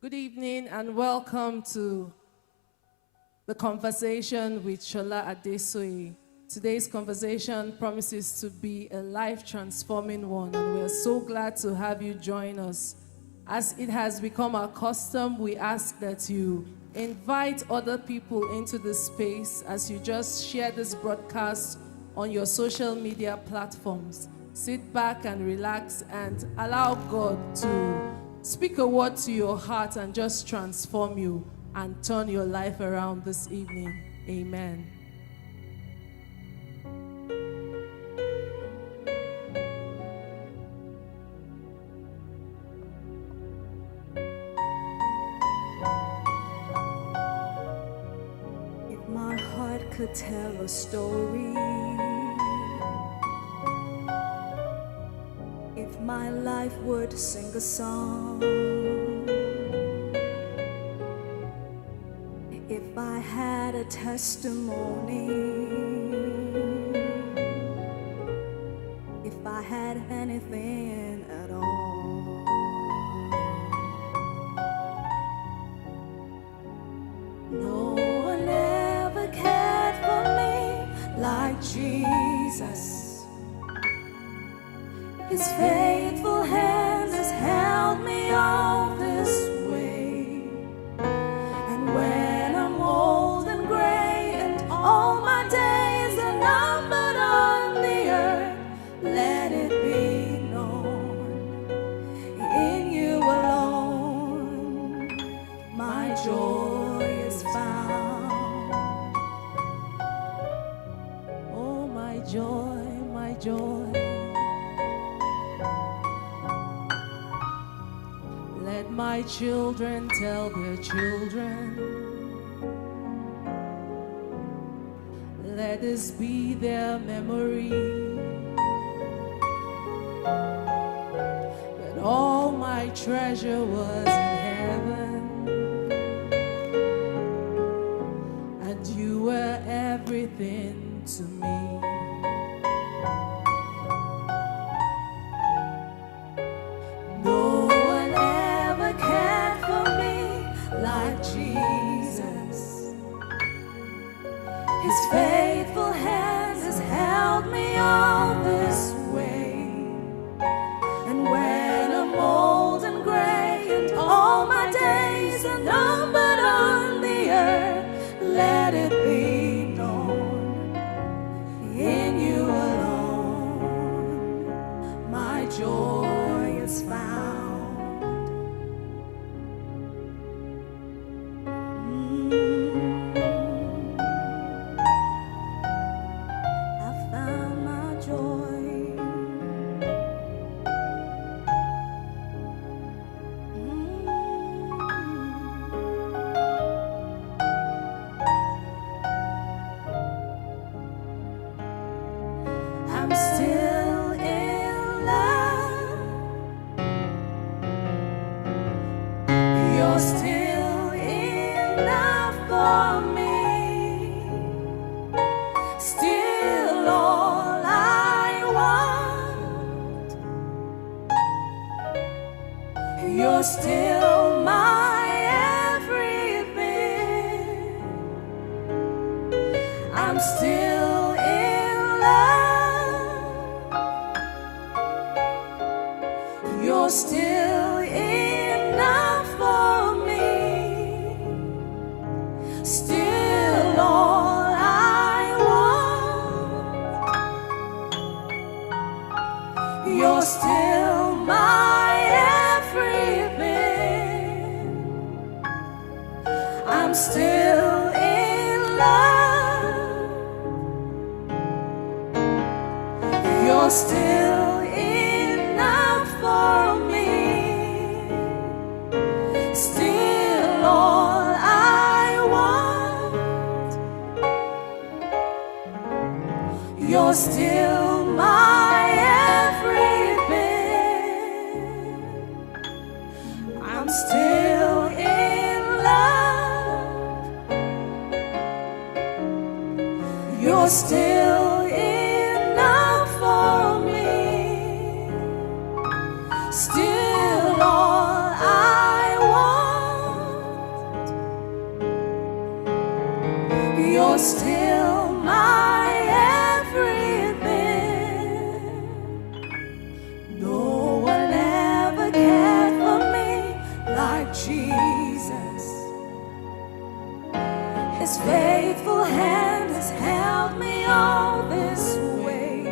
Good evening and welcome to the conversation with Sola Adesoye. Today's conversation promises to be a life-transforming one, and we are so glad to have you join us. As it has become our custom, we ask that you invite other people into the space as you just share this broadcast on your social media platforms. Sit back and relax and allow God to speak a word to your heart and just transform you and turn your life around this evening. Amen. If my heart could tell a story, if my life would sing a song, if I had a testimony, if I had anything at all, no one ever cared for me like Jesus. His faithful hands has held me all this way. And when I'm old and gray and all my days are numbered on the earth, let it be known, in you alone my joy is found. Oh, my joy, my joy. Let my children tell their children. Let this be their memory. That all my treasure was in heaven, and you were everything to me. No one ever cared for me like Jesus. His faithful hands has held me all this way. And when I'm old and gray and all my days are numbered on the earth, let it be known, in you alone my joy is found. I found my joy. I'm still in love. You're still enough for me. Still all I want. You're still my everything. I'm still in love. You're still enough for me. Still all I want. You're still my everything. I'm still in love. You're still enough for me. Still all I want. You're still my everything. I'm still in love. You're still enough for me. Still all I want. you're still my everything. No one ever cared for me like Jesus. His faithful hand has held me all this way.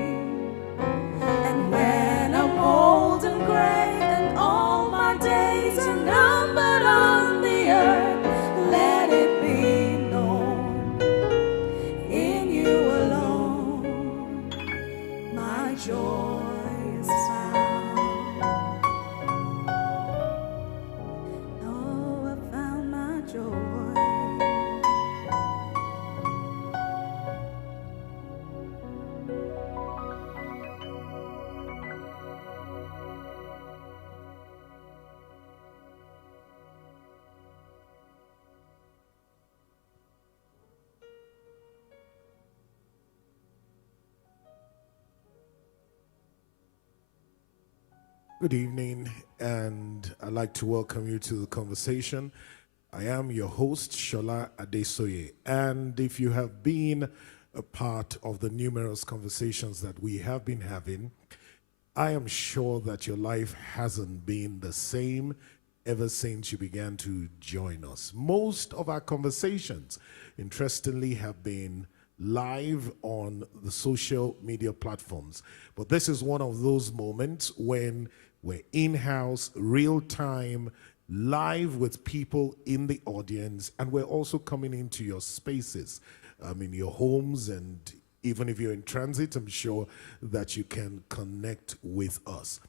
And when I'm old and gray and all my days are numbered on the earth, let it be known, in you alone my joy is found. Oh, I found my joy. Good evening, and I'd like to welcome you to the conversation. I am your host, Sola Adesoye, and if you have been a part of the numerous conversations that we have been having, I am sure that your life hasn't been the same ever since you began to join us. Most of our conversations, interestingly, have been live on the social media platforms. But this is one of those moments when we're in-house, real-time, live with people in the audience, and we're also coming into your spaces, in your homes, and even if you're in transit, I'm sure that you can connect with us.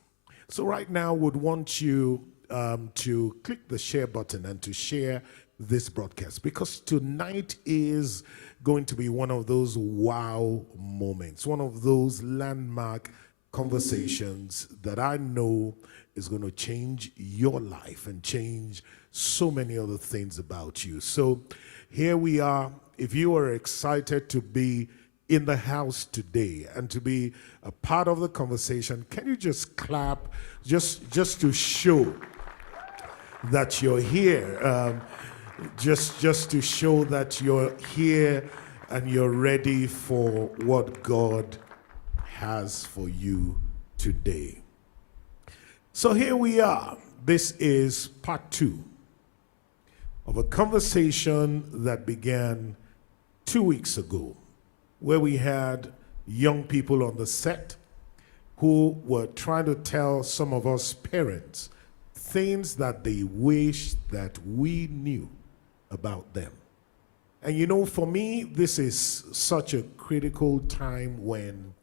So right now, would want you to click the share button and to share this broadcast, because tonight is going to be one of those wow moments, one of those landmark conversations that I know is going to change your life and change so many other things about you. So here we are. If you are excited to be in the house today and to be a part of the conversation, can you just clap just to show that you're here? Just to show that you're here and you're ready for what God has for you today. So here we are. This is part 2 of a conversation that began 2 weeks ago, where we had young people on the set who were trying to tell some of us parents things that they wish that we knew about them. And you know, for me, this is such a critical time when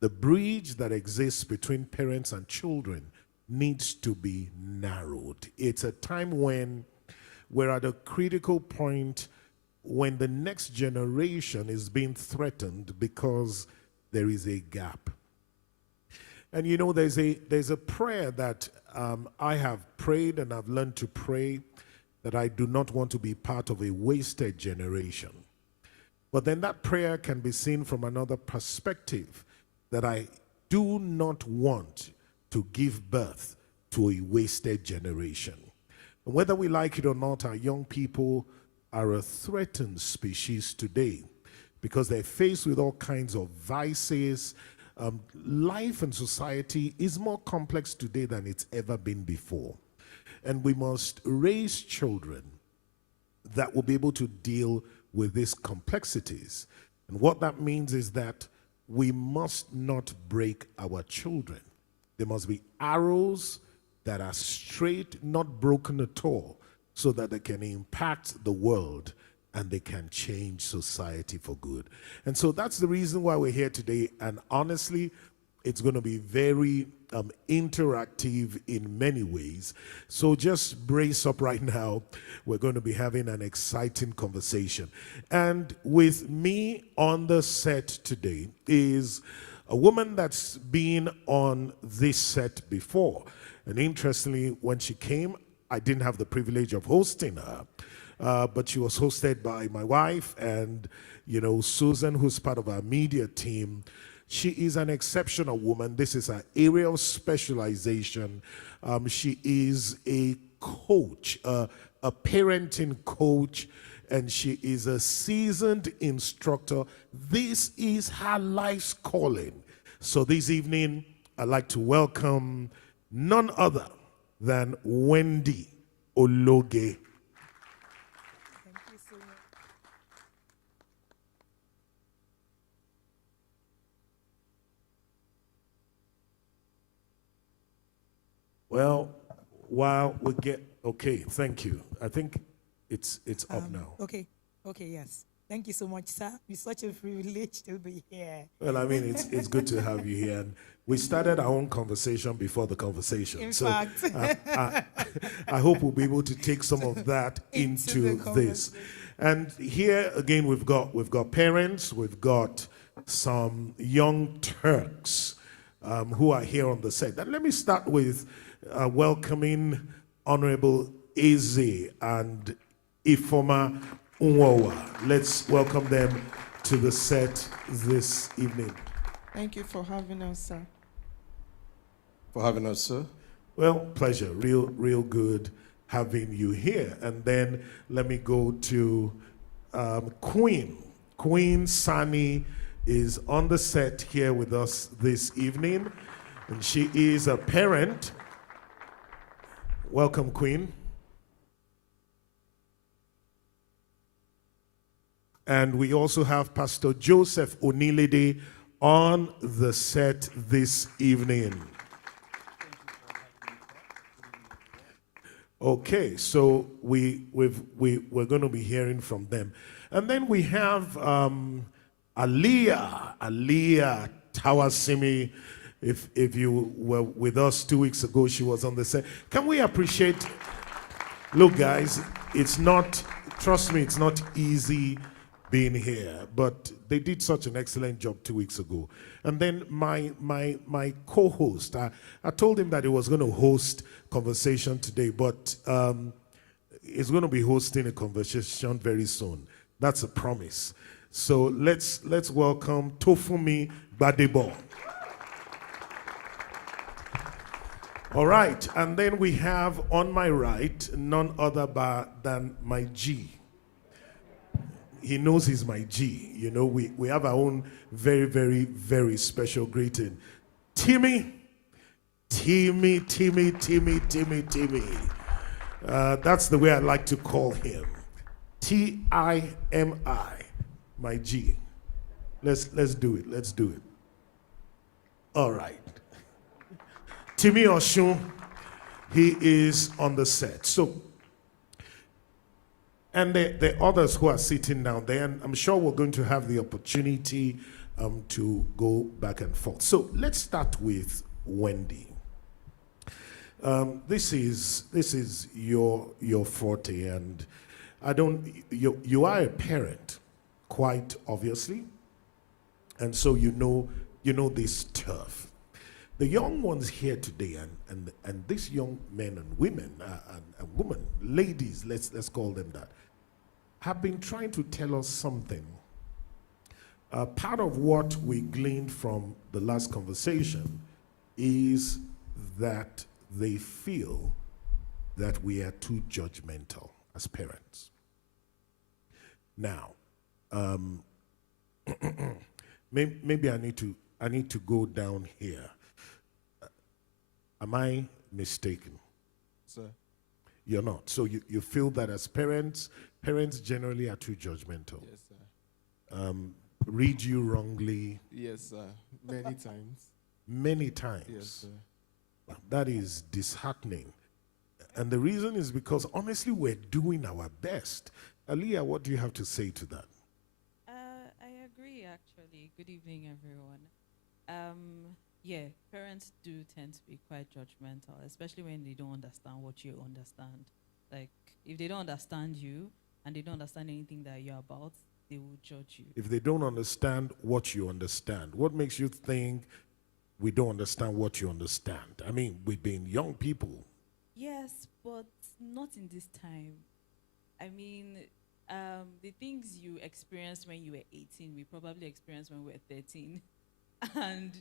the bridge that exists between parents and children needs to be narrowed. It's a time when we're at a critical point when the next generation is being threatened because there is a gap. And you know, there's a prayer that I have prayed and I've learned to pray, that I do not want to be part of a wasted generation. But then that prayer can be seen from another perspective, that I do not want to give birth to a wasted generation. And whether we like it or not, our young people are a threatened species today because they're faced with all kinds of vices. Life and society is more complex today than it's ever been before. And we must raise children that will be able to deal with these complexities. And what that means is that we must not break our children. There must be arrows that are straight, not broken at all, so that they can impact the world and they can change society for good. And so that's the reason why we're here today. And honestly, it's going to be very interactive in many ways. So just brace up right now. We're going to be having an exciting conversation. And with me on the set today is a woman that's been on this set before. And interestingly, when she came, I didn't have the privilege of hosting her, but she was hosted by my wife and, you know, Susan, who's part of our media team. She is an exceptional woman. This is her area of specialization. She is a coach, a parenting coach, and she is a seasoned instructor. This is her life's calling. So this evening, I'd like to welcome none other than Wendy Ologe. Thank you so much. Well, while we get, okay, thank you. I think it's up now. Okay, yes. Thank you so much, sir. It's such a privilege to be here. Well, I mean, it's good to have you here. And we started our own conversation before the conversation. In so fact. I hope we'll be able to take some of that into this. And here again, we've got parents, we've got some young Turks who are here on the set. And let me start with welcoming Honorable Eze and Ifoma Unwowa. Let's welcome them to the set this evening. Thank you for having us, sir. For having us, sir. Well, pleasure. Real good having you here. And then let me go to Queen. Queen Sani is on the set here with us this evening. And she is a parent. Welcome, Queen. And we also have Pastor Joseph Onilede on the set this evening. Okay, so we're going to be hearing from them. And then we have Aliyah Tawasimi. If you were with us 2 weeks ago, she was on the set. Can we appreciate, look guys, it's not, trust me, it's not easy being here, but they did such an excellent job 2 weeks ago. And then my co-host, I told him that he was going to host conversation today, but he's going to be hosting a conversation very soon. That's a promise. So let's welcome Tofumi Badebo. All right, and then we have on my right none other than my G. He knows he's my G. You know, we have our own very, very, very special greeting. Timmy. That's the way I like to call him. Timi, my G. Let's do it. Let's do it. All right. Timmy Oshun, he is on the set. So, and the others who are sitting down there, and I'm sure we're going to have the opportunity to go back and forth. So let's start with Wendy. This is your forte, and you are a parent, quite obviously, and so you know this turf. The young ones here today, and these young men and women and women, ladies, let's call them that, have been trying to tell us something. Part of what we gleaned from the last conversation is that they feel that we are too judgmental as parents. Now, maybe I need to go down here. Am I mistaken? Sir. You're not. So you feel that as parents generally are too judgmental. Yes, sir. Read you wrongly. Yes, sir. Many times. Many times. Yes, sir. That is disheartening. And the reason is because honestly, we're doing our best. Aliyah, what do you have to say to that? I agree, actually. Good evening, everyone. Yeah, parents do tend to be quite judgmental, especially when they don't understand what you understand. Like, if they don't understand you and they don't understand anything that you're about, they will judge you. If they don't understand what you understand, what makes you think we don't understand what you understand? I mean, we've been young people. Yes, but not in this time. I mean, the things you experienced when you were 18, we probably experienced when we were 13. And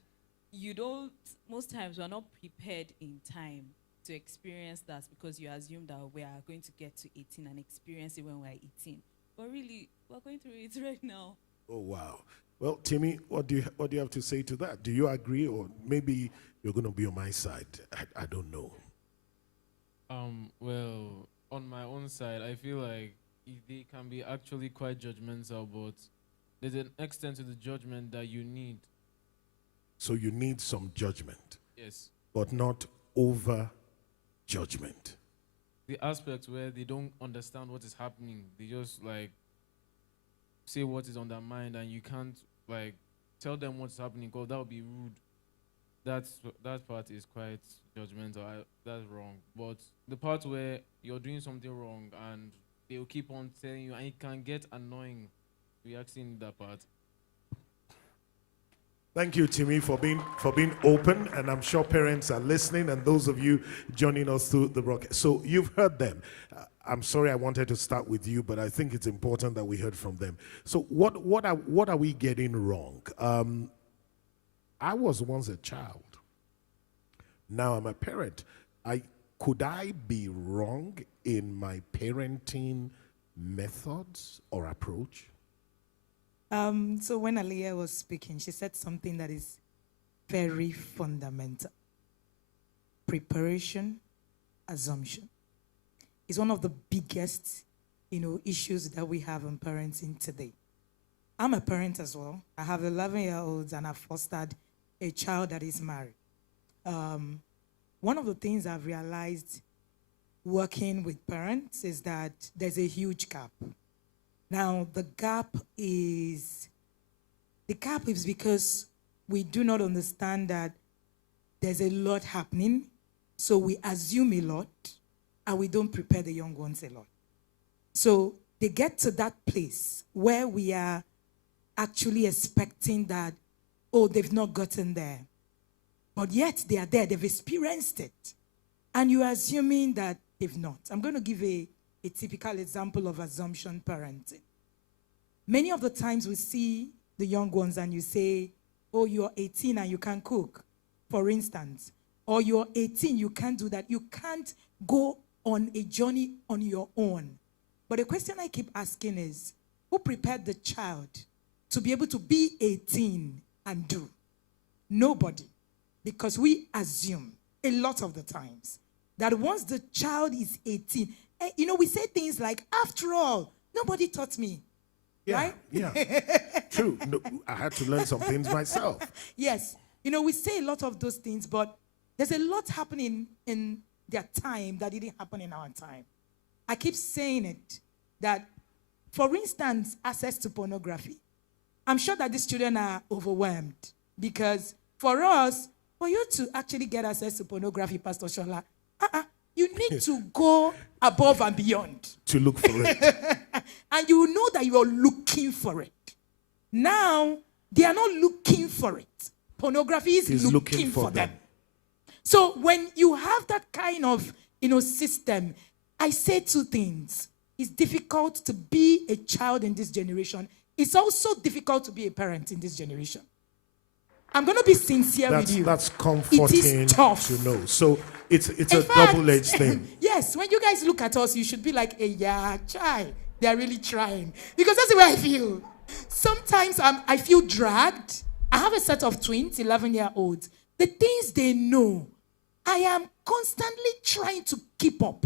most times we're not prepared in time to experience that because you assume that we are going to get to 18 and experience it when we're 18. But really, we're going through it right now. Oh, wow. Well, Timmy, what do you have to say to that? Do you agree, or maybe you're going to be on my side? I don't know. Well, on my own side, I feel like they can be actually quite judgmental, but there's an extent to the judgment that you need. So you need some judgment, Yes. but not over judgment. The aspect where they don't understand what is happening, they just like say what is on their mind, and you can't like tell them what's happening because that would be rude. That part is quite judgmental. That's wrong. But the part where you're doing something wrong and they'll keep on telling you, and it can get annoying reacting that part. Thank you, Timmy, for being open, and I'm sure parents are listening, and those of you joining us through the broadcast. So you've heard them. I'm sorry I wanted to start with you, but I think it's important that we heard from them. So what are we getting wrong? I was once a child. Now I'm a parent. Could I be wrong in my parenting methods or approach? So when Aliyah was speaking, she said something that is very fundamental. Preparation, assumption. Is one of the biggest, issues that we have in parenting today. I'm a parent as well. I have 11-year-olds and I've fostered a child that is married. One of the things I've realized working with parents is that there's a huge gap. Now, the gap is because we do not understand that there's a lot happening, so we assume a lot, and we don't prepare the young ones a lot. So they get to that place where we are actually expecting that, oh, they've not gotten there. But yet they are there, they've experienced it. And you're assuming that they've not. I'm going to give a typical example of assumption parenting. Many of the times we see the young ones and you say, oh, you're 18 and you can cook, for instance. Or you're 18, you can't do that. You can't go on a journey on your own. But the question I keep asking is, who prepared the child to be able to be 18 and do? Nobody. Because we assume a lot of the times that once the child is 18, we say things like, after all, nobody taught me. Yeah, right? Yeah. True. No, I had to learn some things myself. Yes. We say a lot of those things, but there's a lot happening in their time that didn't happen in our time. I keep saying it, that, for instance, access to pornography. I'm sure that these children are overwhelmed because for us, for you to actually get access to pornography, Pastor Shola, you need to go above and beyond. To look for it. And you will know that you are looking for it. Now, they are not looking for it. Pornography is looking for them. So when you have that kind of, system, I say two things. It's difficult to be a child in this generation. It's also difficult to be a parent in this generation. I'm going to be sincere with you. That's comforting it is tough. to know. So it's In a fact, double-edged thing. Yes, when you guys look at us, you should be like, hey, yeah, child. They're really trying. Because that's the way I feel. Sometimes I feel dragged. I have a set of twins, 11-year-olds. The things they know, I am constantly trying to keep up.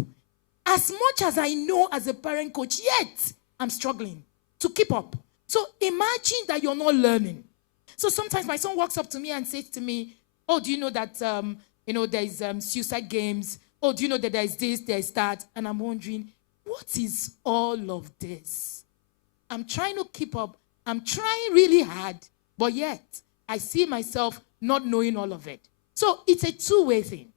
As much as I know as a parent coach, yet I'm struggling to keep up. So imagine that you're not learning. So sometimes my son walks up to me and says to me, oh, do you know that, there's suicide games? Oh, do you know that there's this, there's that? And I'm wondering, what is all of this? I'm trying to keep up. I'm trying really hard, but yet I see myself not knowing all of it. So it's a two-way thing.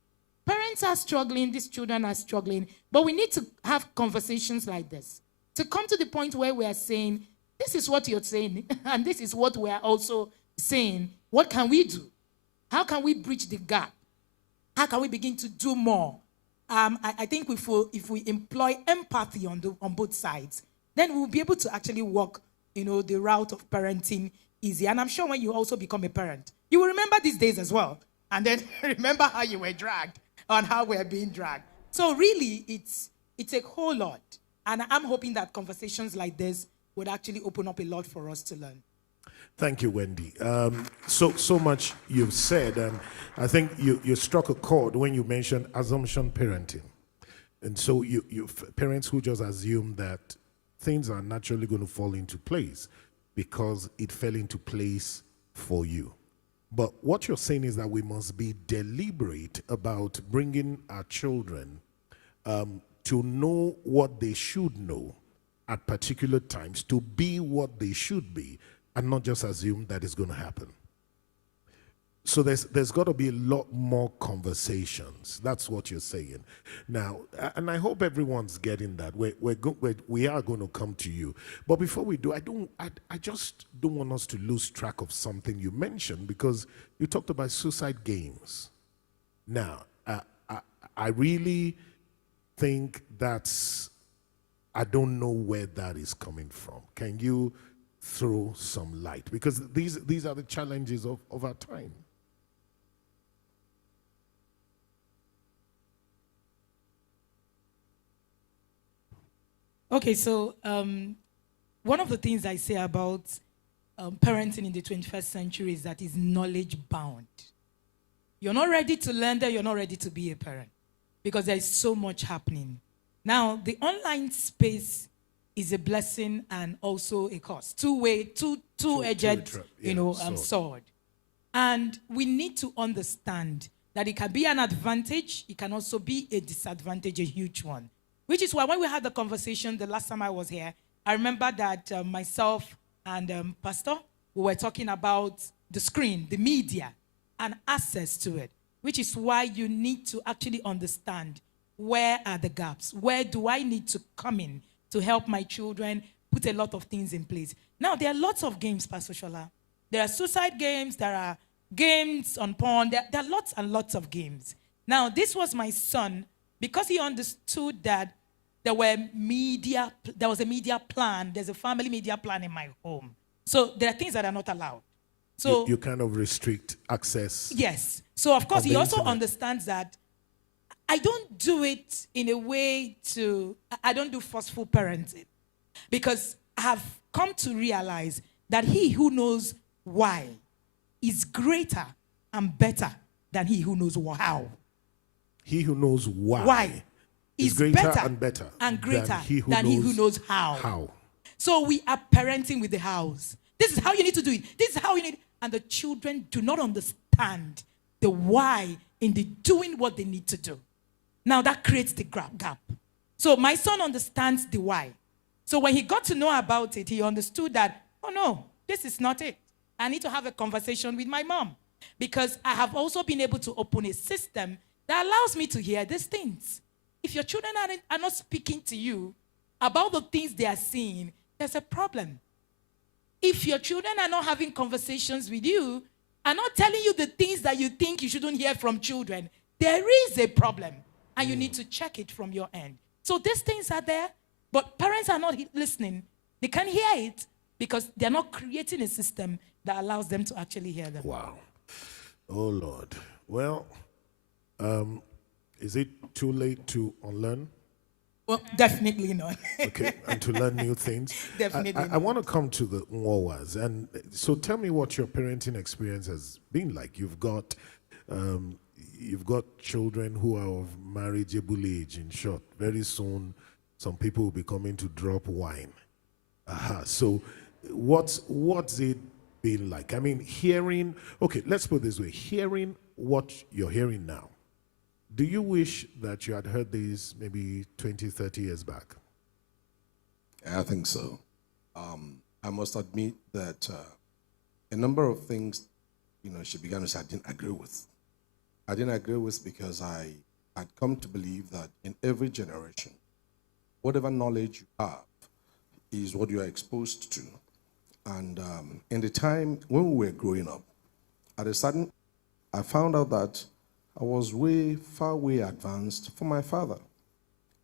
Parents are struggling, these children are struggling, but we need to have conversations like this to come to the point where we are saying, this is what you're saying, and this is what we are also saying. What can we do? How can we bridge the gap? How can we begin to do more? I think if we employ empathy on both sides, then we'll be able to actually walk, the route of parenting easy. And I'm sure when you also become a parent, you will remember these days as well. And then remember how you were dragged and how we're being dragged. So really, it's a whole lot. And I'm hoping that conversations like this would actually open up a lot for us to learn. Thank you, Wendy. So much you've said, and I think you struck a chord when you mentioned assumption parenting. And so you parents who just assume that things are naturally going to fall into place because it fell into place for you. But what you're saying is that we must be deliberate about bringing our children to know what they should know at particular times, to be what they should be, and not just assume that it's going to happen. So there's got to be a lot more conversations. That's what you're saying. Now, and I hope everyone's getting that. We are going to come to you. But before we do, I just don't want us to lose track of something you mentioned, because you talked about suicide games. Now, I really think I don't know where that is coming from. Can you throw some light? Because these are the challenges of our time. Okay, so one of the things I say about parenting in the 21st century is that it's knowledge bound. You're not ready to learn that, you're not ready to be a parent, because there is so much happening. Now, the online space is a blessing and also a curse. Two-edged, sword. And we need to understand that it can be an advantage, it can also be a disadvantage, a huge one. Which is why when we had the conversation the last time I was here, I remember that myself and Pastor, we were talking about the screen, the media, and access to it. Which is why you need to actually understand, where are the gaps? Where do I need to come in to help my children put a lot of things in place? Now, there are lots of games, Pastor Shola. There are suicide games. There are games on porn. There are lots and lots of games. Now, this was my son, because he understood that there was a media plan. There's a family media plan in my home. So there are things that are not allowed. So you kind of restrict access. Yes. So of course he also understands that I don't do it in a way I don't do forceful parenting, because I have come to realize that he who knows why is greater and better than he who knows how. He who knows why is greater better and better and greater than he who knows how. So we are parenting with the house. This is how you need to do it. This is how you need. And the children do not understand the why in the doing what they need to do. Now that creates the gap. So my son understands the why. So when he got to know about it, he understood that, oh no, this is not it. I need to have a conversation with my mom, because I have also been able to open a system that allows me to hear these things. If your children are not speaking to you about the things they are seeing, there's a problem. If your children are not having conversations with you, are not telling you the things that you think you shouldn't hear from children, there is a problem. And you need to check it from your end. So these things are there, but parents are not listening. They can't hear it because they're not creating a system that allows them to actually hear them. Wow. Oh, Lord. Well, is it too late to unlearn? Well, definitely not. Okay, and to learn new things? Definitely I want to come to the Nwawas. And so tell me what your parenting experience has been like. You've got children who are of marriageable age, in short. Very soon, some people will be coming to drop wine. So what's it been like? I mean, let's put it this way. Hearing what you're hearing now, do you wish that you had heard this maybe 20, 30 years back? I think so. I must admit that a number of things, she began to say I didn't agree with. I didn't agree with because I had come to believe that in every generation, whatever knowledge you have is what you are exposed to. And in the time when we were growing up, at a sudden, I found out that I was far way advanced for my father.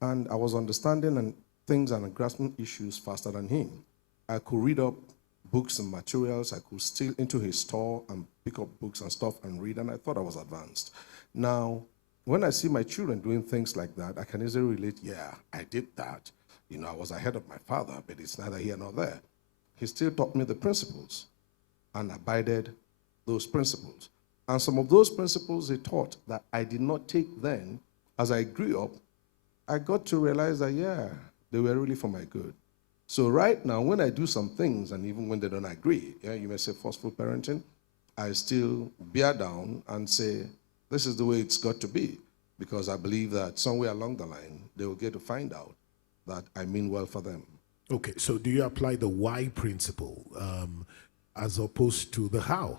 And I was understanding things and grasping issues faster than him. I could read up books and materials. I could steal into his store and pick up books and stuff and read, and I thought I was advanced. Now, when I see my children doing things like that, I can easily relate, yeah, I did that. I was ahead of my father, but it's neither here nor there. He still taught me the principles and abided those principles. And some of those principles he taught that I did not take then, as I grew up, I got to realize that, yeah, they were really for my good. So right now, when I do some things, and even when they don't agree, yeah, you may say forceful parenting, I still bear down and say, this is the way it's got to be, because I believe that somewhere along the line, they will get to find out that I mean well for them. Okay, so do you apply the why principle as opposed to the how?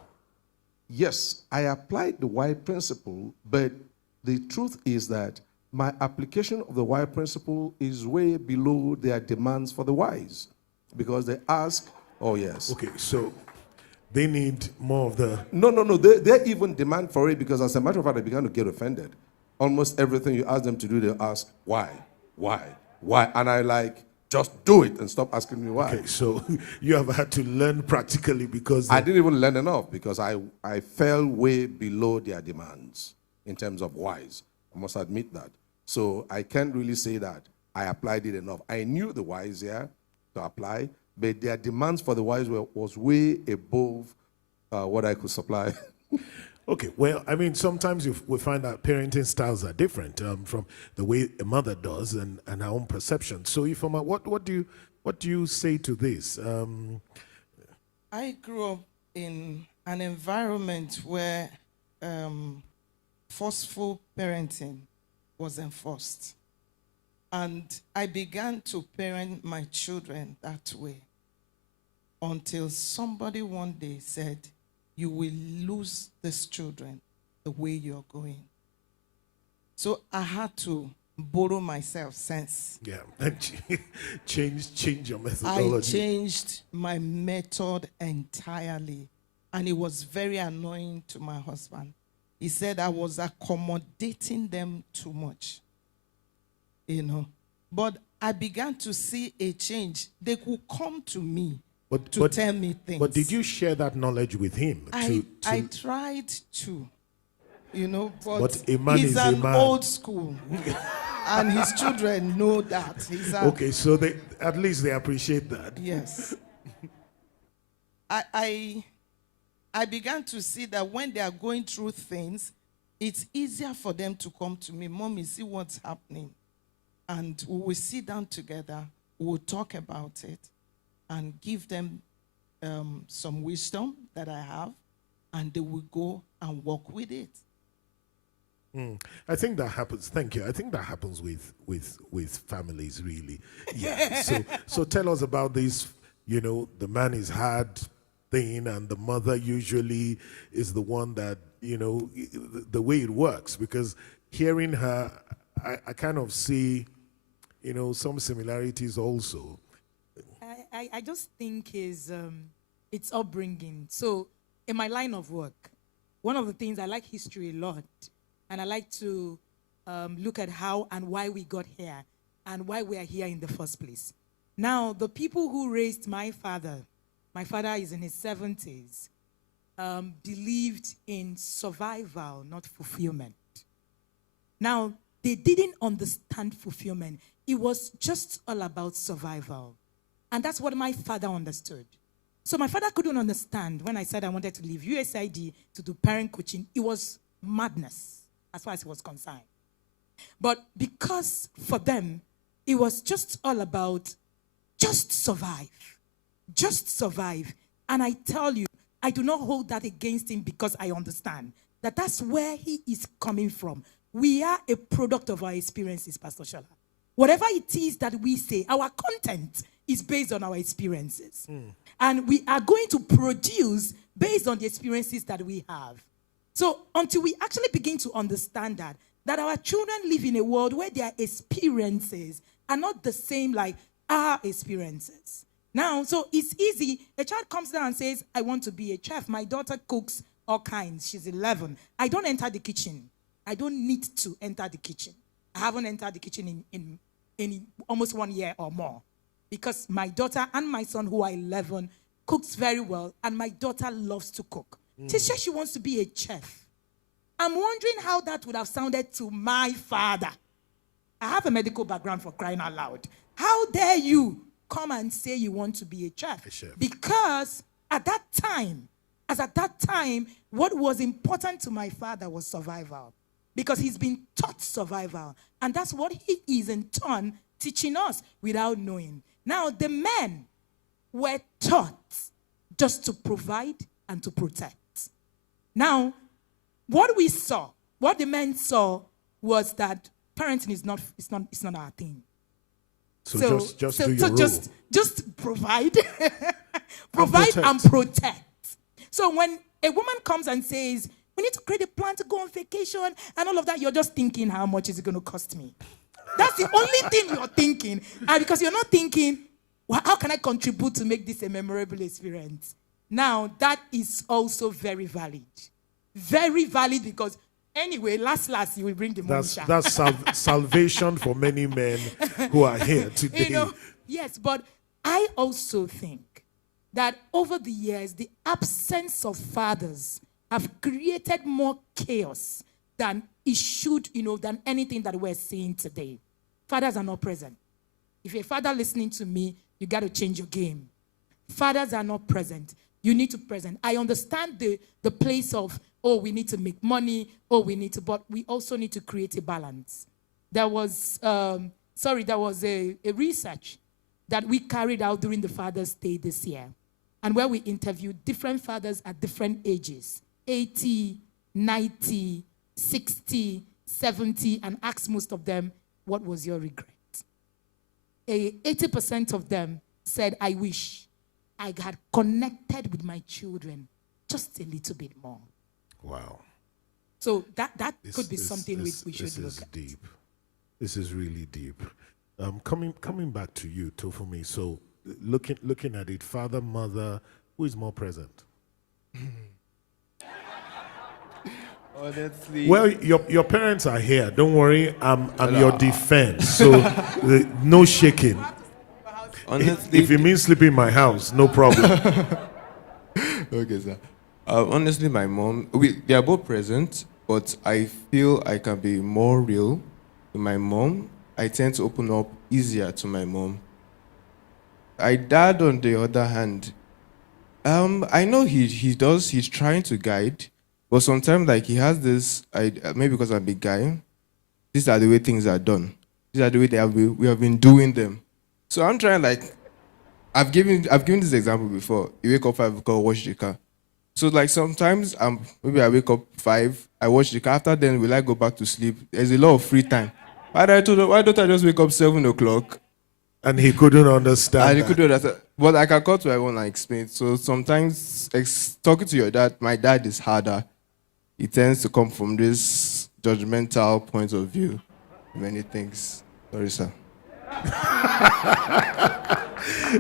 Yes, I applied the why principle, but the truth is that my application of the why principle is way below their demands for the whys, because they ask, oh yes. Okay, so they need more of the... No, they even demand for it, because as a matter of fact, I began to get offended. Almost everything you ask them to do, they ask, why? And I like, just do it and stop asking me why. Okay, so you have had to learn practically because... I didn't even learn enough, because I fell way below their demands in terms of whys. I must admit that. So I can't really say that I applied it enough. I knew the whys here to apply, but their demands for the whys was way above what I could supply. Okay, well, I mean, sometimes we find that parenting styles are different from the way a mother does and her own perception. So, Ifeoma, what do you say to this? I grew up in an environment where forceful parenting was enforced. And I began to parent my children that way until somebody one day said, you will lose these children the way you're going. So I had to borrow myself sense. Yeah, and change your methodology. I changed my method entirely. And it was very annoying to my husband. He said I was accommodating them too much. But I began to see a change. They could come to me to tell me things. But did you share that knowledge with him? I tried to, but a man he's is an a man. old school. And his children know that. Okay, so at least they appreciate that. Yes. I began to see that when they are going through things, it's easier for them to come to me. Mommy, see what's happening. And we will sit down together. We will talk about it and give them some wisdom that I have. And they will go and work with it. I think that happens. Thank you. I think that happens with families, really. Yeah. So tell us about this. The man is hard thing, and the mother usually is the one that the way it works. Because hearing her, I kind of see some similarities also. I just think it's upbringing. So in my line of work, one of the things I like history a lot. And I like to look at how and why we got here and why we are here in the first place. Now, the people who raised my father is in his 70s, believed in survival, not fulfillment. Now, they didn't understand fulfillment. It was just all about survival. And that's what my father understood. So my father couldn't understand when I said I wanted to leave USID to do parent coaching. It was madness as far as he was concerned. But because for them, it was just all about just survive. Just survive. And I tell you, I do not hold that against him because I understand that that's where he is coming from. We are a product of our experiences, Pastor Sola. Whatever it is that we say, our content is based on our experiences. And we are going to produce based on the experiences that we have. So until we actually begin to understand that our children live in a world where their experiences are not the same like our experiences. Now, so it's easy. A child comes down and says, I want to be a chef. My daughter cooks all kinds. She's 11. I don't enter the kitchen. I don't need to enter the kitchen. I haven't entered the kitchen in almost 1 year or more. Because my daughter and my son, who are 11, cooks very well. And my daughter loves to cook. She says she wants to be a chef. I'm wondering how that would have sounded to my father. I have a medical background, for crying out loud. how dare you come and say you want to be a chef? A chef. Because at that time, what was important to my father was survival. Because he's been taught survival. And that's what he is in turn teaching us without knowing. Now, the men were taught just to provide and to protect. Now, what the men saw was that parenting is not our thing. So just do your role. Just provide, provide and protect. So when a woman comes and says, we need to create a plan to go on vacation and all of that, you're just thinking, how much is it going to cost me? That's the only thing you're thinking. And because you're not thinking, well, how can I contribute to make this a memorable experience? Now, that is also very valid. Very valid because anyway, last, you will bring the money. That's salvation for many men who are here today. Yes, but I also think that over the years, the absence of fathers have created more chaos than it should, than anything that we're seeing today. Fathers are not present. If you're a father listening to me, you got to change your game. Fathers are not present. You need to present. I understand the place of, we need to make money, but we also need to create a balance. There was a research that we carried out during the Father's Day this year, and where we interviewed different fathers at different ages, 80, 90, 60, 70, and asked most of them, what was your regret? 80% of them said, I wish I had connected with my children just a little bit more. Wow. So that could be something we should look at. Deep. This is really deep. Coming back to you, Tofumi. So looking at it, father, mother, who is more present? Honestly. Well, your parents are here. Don't worry. I'm your defense. So no shaking. Honestly, if it means sleeping in my house, no problem. Okay, sir. Honestly, my mom, they are both present, but I feel I can be more real to my mom. I tend to open up easier to my mom. My dad, on the other hand, I know he's trying to guide, but sometimes like he has this, maybe because I'm a big guy, these are the way things are done. These are the way we have been doing them. So I'm trying I've given this example before. You wake up 5 o'clock, wash the car. So like sometimes maybe I wake up 5, I wash the car. After then, will I go back to sleep? There's a lot of free time. But I told him, why don't I just wake up 7 o'clock? And he couldn't understand. And he couldn't understand. But I can call to everyone and explain. So sometimes talking to your dad, my dad is harder. He tends to come from this judgmental point of view. Many things. Sorry, sir.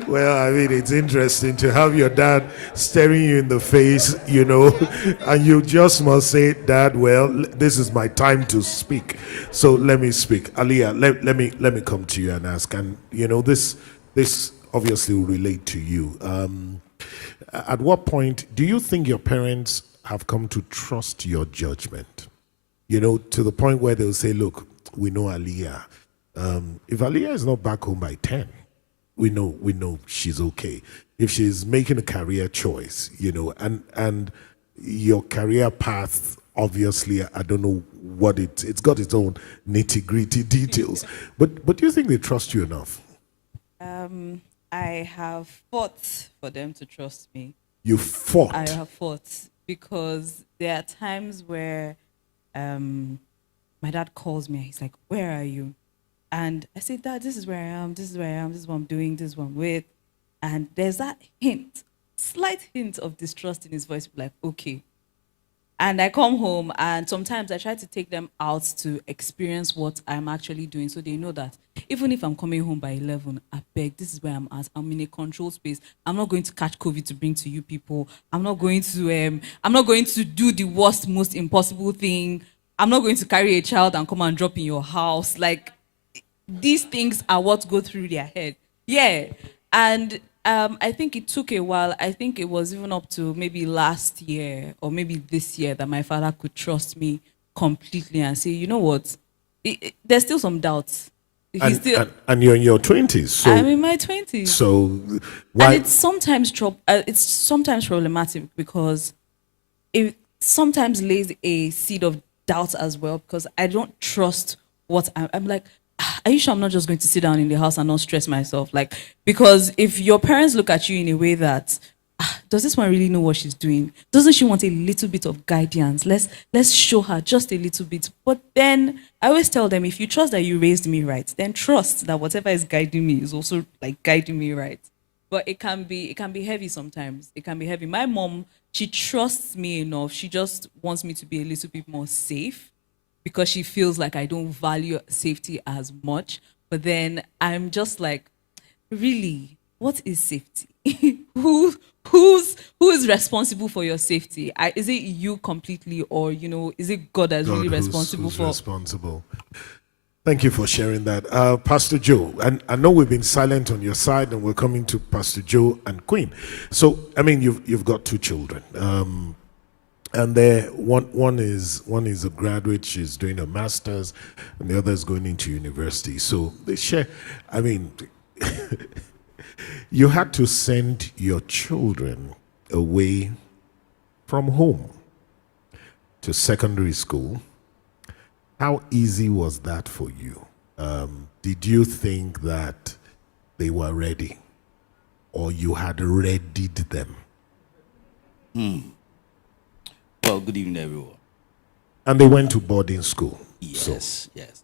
Well, I mean, it's interesting to have your dad staring you in the face, and you just must say, Dad, well, this is my time to speak. So let me speak. Aliyah, let me come to you and ask. And, this obviously will relate to you. At what point do you think your parents have come to trust your judgment? To the point where they'll say, look, we know Aliyah. If Aliyah is not back home by 10, we know she's okay. If she's making a career choice, and your career path, obviously, I don't know what it's got its own nitty-gritty details. But do you think they trust you enough? I have fought for them to trust me. You fought? I have fought because there are times where my dad calls me and he's like, where are you? And I say, Dad, this is where I am, this is where I am, this is what I'm doing, this is what I'm with. And there's that slight hint of distrust in his voice, like, okay. And I come home, and sometimes I try to take them out to experience what I'm actually doing, so they know that even if I'm coming home by 11, I beg, this is where I'm at. I'm in a controlled space. I'm not going to catch COVID to bring to you people. I'm not going to do the worst, most impossible thing. I'm not going to carry a child and come and drop in your house. Like, these things are what go through their head. Yeah. And I think it took a while. I think it was even up to maybe last year or maybe this year that my father could trust me completely and say, you know what, there's still some doubts. He's still. And you're in your 20s. So, I'm in my 20s. so why? And it's sometimes problematic because it sometimes lays a seed of doubt as well, because I don't trust what I'm like. Are you sure I'm not just going to sit down in the house and not stress myself? Like, because if your parents look at you in a way that, does this one really know what she's doing? Doesn't she want a little bit of guidance? Let's show her just a little bit. But then I always tell them, if you trust that you raised me right, then trust that whatever is guiding me is also like guiding me right. But it can be heavy sometimes. It can be heavy. My mom, she trusts me enough. She just wants me to be a little bit more safe because she feels like I don't value safety as much. But then I'm just like, really, what is safety? Who is responsible for your safety? Is it you completely, or is it God that's really responsible who's for? responsible. Thank you for sharing that, Pastor Joe. And I know we've been silent on your side, and we're coming to Pastor Joe and Queen. So, I mean, you've got two children. And there, one is a graduate. She's doing a master's, and the other is going into university. So they share. I mean, you had to send your children away from home to secondary school. How easy was that for you? Did you think that they were ready, or you had readied them? Well, good evening, everyone. And they went to boarding school. Yes, yes.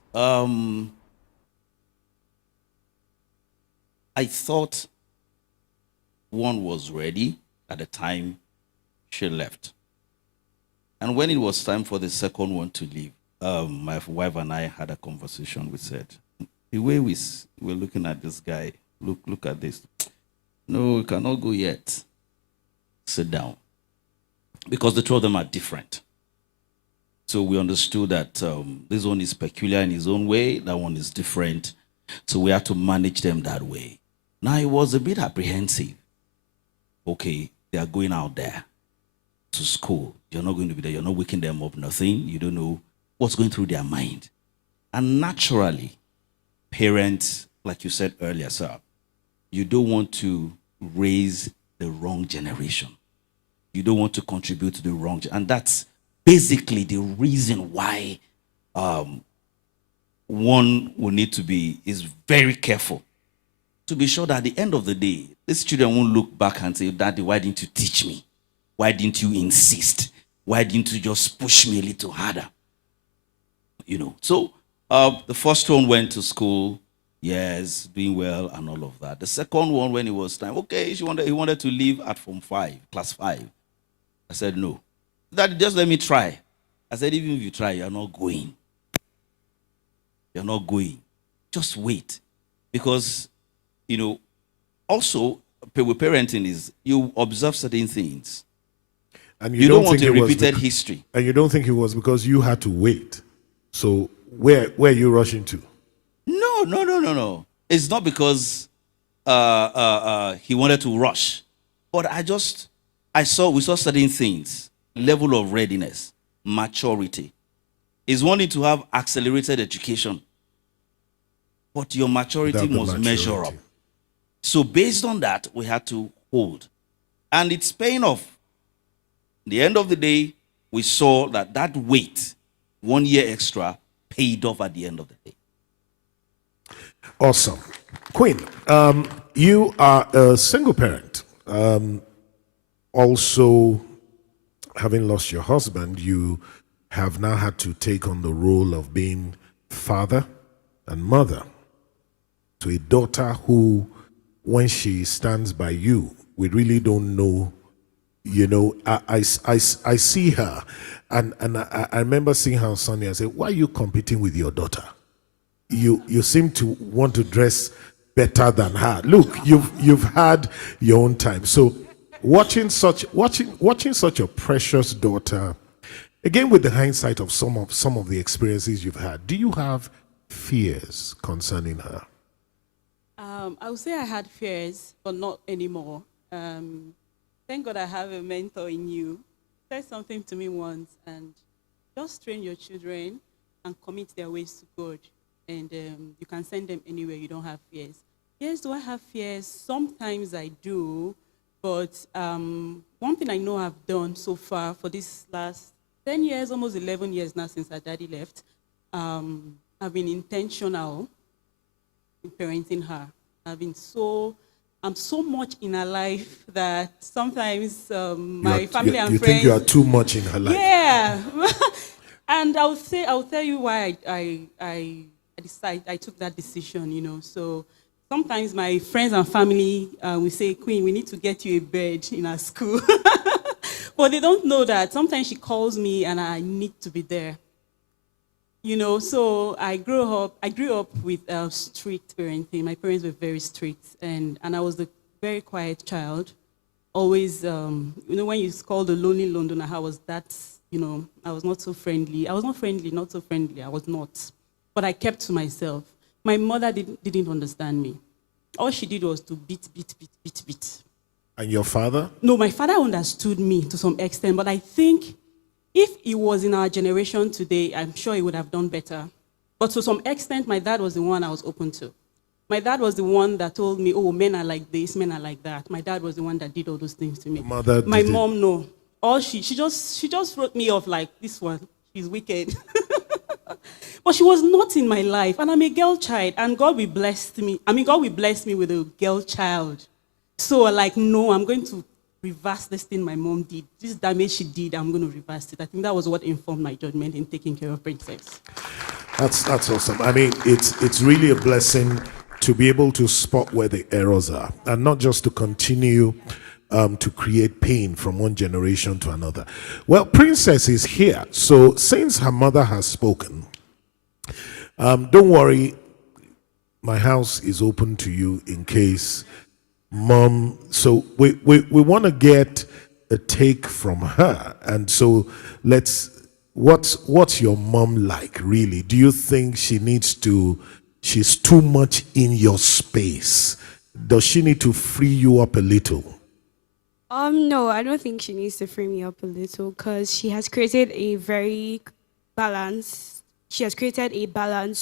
I thought one was ready at the time she left. And when it was time for the second one to leave, my wife and I had a conversation. We said, the way we're looking at this guy, look at this. No, we cannot go yet. Sit down. Because the two of them are different. So we understood that this one is peculiar in his own way, that one is different. So we had to manage them that way. Now it was a bit apprehensive. Okay, they are going out there to school. You're not going to be there. You're not waking them up, nothing. You don't know what's going through their mind. And naturally, parents, like you said earlier, sir, you don't want to raise the wrong generation. You don't want to contribute to the wrong. And that's basically the reason why one will need to be is very careful to be sure that at the end of the day, these children won't look back and say, Daddy, why didn't you teach me? Why didn't you insist? Why didn't you just push me a little harder? So the first one went to school, yes, doing well and all of that. The second one, when it was time, okay, he wanted to leave at class 5. I said, no. Daddy, just let me try. I said, even if you try, you're not going. You're not going. Just wait. Because, also, with parenting is you observe certain things. And you don't want a repeated history. And you don't think it was because you had to wait. So where are you rushing to? No. It's not because he wanted to rush. But we saw certain things, level of readiness, maturity. Is wanting to have accelerated education, but your maturity must measure up. So based on that, we had to hold. And it's paying off. At the end of the day, we saw that wait, 1 year extra, paid off at the end of the day. Awesome. Queen, you are a single parent. Also, having lost your husband, you have now had to take on the role of being father and mother to a daughter who, when she stands by you, we really don't know. I see her, and I remember seeing her on Sunday. I said, why are you competing with your daughter? You seem to want to dress better than her. Look, you've had your own time. So watching such a precious daughter, again with the hindsight of some of the experiences you've had, do you have fears concerning her? I would say I had fears, but not anymore. Thank God I have a mentor in you. He said something to me once, and just train your children and commit their ways to God. and you can send them anywhere. You don't have fears. Yes, do I have fears? Sometimes I do, but one thing I know I've done so far for this last 10 years, almost 11 years now since our daddy left, I've been intentional in parenting her. I'm so much in her life that sometimes my family and you friends. think you are too much in her life? Yeah. And I'll tell you why I took that decision, you know. So sometimes my friends and family will say, Queen, we need to get you a bed in our school. But they don't know that sometimes she calls me and I need to be there. You know, so I grew up with strict parenting. My parents were very strict, and I was the very quiet child. Always, when you call the lonely Londoner, I was that, I was not so friendly. I was not friendly, not so friendly. I was not. But I kept to myself. My mother didn't understand me. All she did was to beat. And your father? No, my father understood me to some extent, but I think if he was in our generation today, I'm sure he would have done better. But to some extent, my dad was the one I was open to. My dad was the one that told me, oh, men are like this, men are like that. My dad was the one that did all those things to me. My mom, no. All she just wrote me off like, this one, she's wicked. But she was not in my life. And I'm a girl child. And God will bless me. God will bless me with a girl child. So no, I'm going to reverse this thing my mom did. This damage she did, I'm going to reverse it. I think that was what informed my judgment in taking care of Princess. That's awesome. It's really a blessing to be able to spot where the errors are and not just to continue to create pain from one generation to another. Well, Princess is here. So since her mother has spoken, don't worry, my house is open to you in case Mom. So we want to get a take from her. And so what's your mom like, really? Do you think she's too much in your space? Does she need to free you up a little? No, I don't think she needs to free me up a little because she has created a balance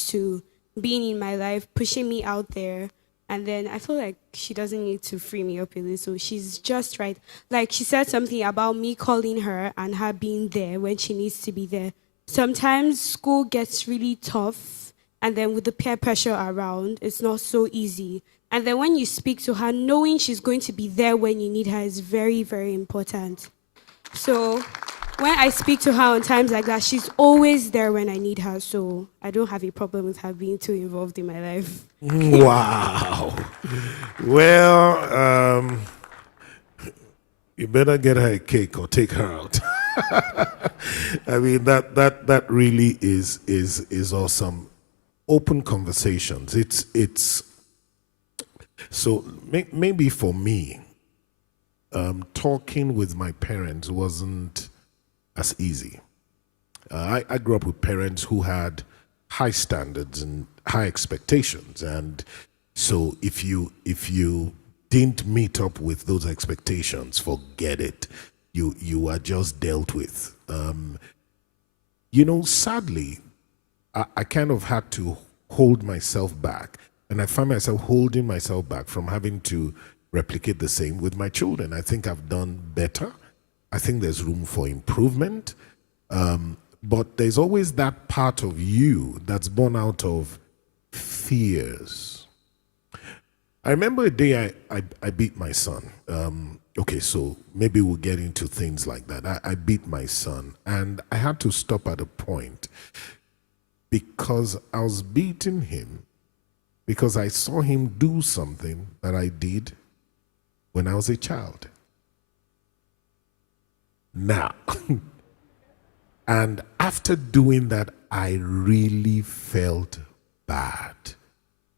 to being in my life, pushing me out there. And then I feel like she doesn't need to free me up a little. She's just right. Like she said something about me calling her and her being there when she needs to be there. Sometimes school gets really tough. And then with the peer pressure around, it's not so easy. And then when you speak to her, knowing she's going to be there when you need her is very, very important. So when I speak to her on times like that, she's always there when I need her. So I don't have a problem with her being too involved in my life. Wow. Well, you better get her a cake or take her out. That really is awesome. Open conversations. It's so maybe for me, talking with my parents wasn't as easy. I grew up with parents who had high standards and high expectations, and so if you didn't meet up with those expectations, forget it. You are just dealt with. Sadly, I kind of had to hold myself back, and I find myself holding myself back from having to replicate the same with my children. I think I've done better. I think there's room for improvement. But there's always that part of you that's born out of fears. I remember a day I beat my son. Okay, so maybe we'll get into things like that. I beat my son, and I had to stop at a point because I was beating him because I saw him do something that I did when I was a child. Now, and after doing that, I really felt bad.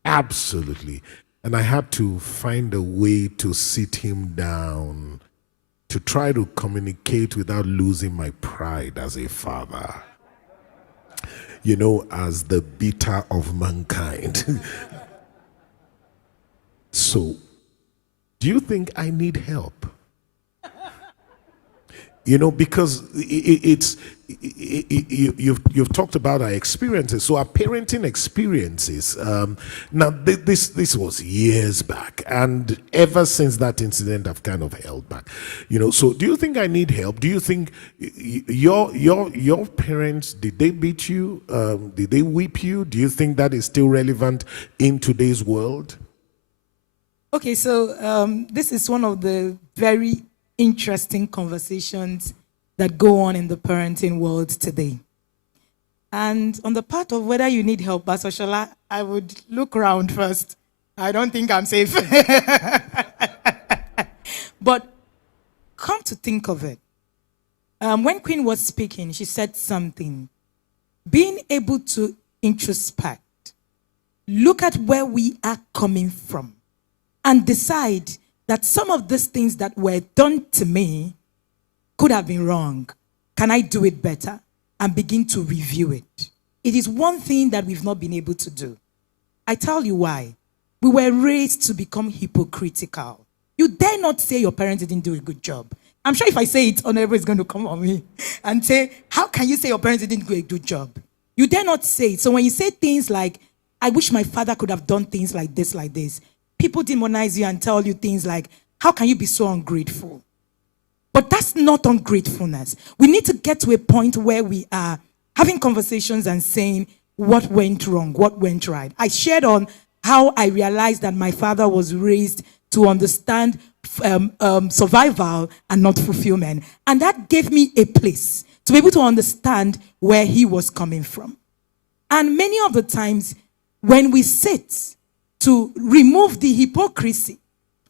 Absolutely. And I had to find a way to sit him down, to try to communicate without losing my pride as a father. As the beater of mankind. So, do you think I need help? You know, because you've talked about our experiences. So our parenting experiences. Now this was years back, and ever since that incident, I've kind of held back. You know. So do you think I need help? Do you think your parents, did they beat you? Did they whip you? Do you think that is still relevant in today's world? Okay, so this is one of the very interesting conversations that go on in the parenting world today. And on the part of whether you need help, Pastor Shola, I would look around first. I don't think I'm safe. But come to think of it, when Queen was speaking, she said something. Being able to introspect, look at where we are coming from, and decide that some of these things that were done to me could have been wrong. Can I do it better? And begin to review it. It is one thing that we've not been able to do. I tell you why. We were raised to become hypocritical. You dare not say your parents didn't do a good job. I'm sure if I say it, Honorable is going to come on me and say, how can you say your parents didn't do a good job? You dare not say it. So when you say things like, I wish my father could have done things like this, people demonize you and tell you things like, how can you be so ungrateful? But that's not ungratefulness. We need to get to a point where we are having conversations and saying what went wrong, what went right. I shared on how I realized that my father was raised to understand survival and not fulfillment. And that gave me a place to be able to understand where he was coming from. And many of the times when we sit to remove the hypocrisy,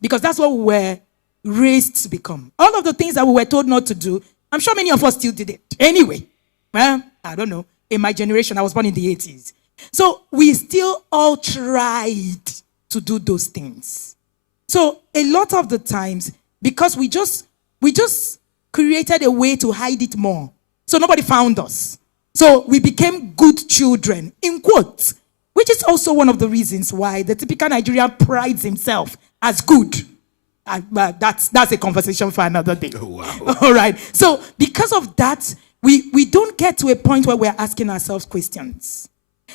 because that's what we were raised to become. All of the things that we were told not to do, I'm sure many of us still did it. Anyway, well, I don't know. In my generation, I was born in the 80s. So we still all tried to do those things. So a lot of the times, because we just created a way to hide it more. So nobody found us. So we became good children, in quotes, which is also one of the reasons why the typical Nigerian prides himself as good. That's a conversation for another day. Oh, wow. All right. So because of that, we don't get to a point where we're asking ourselves questions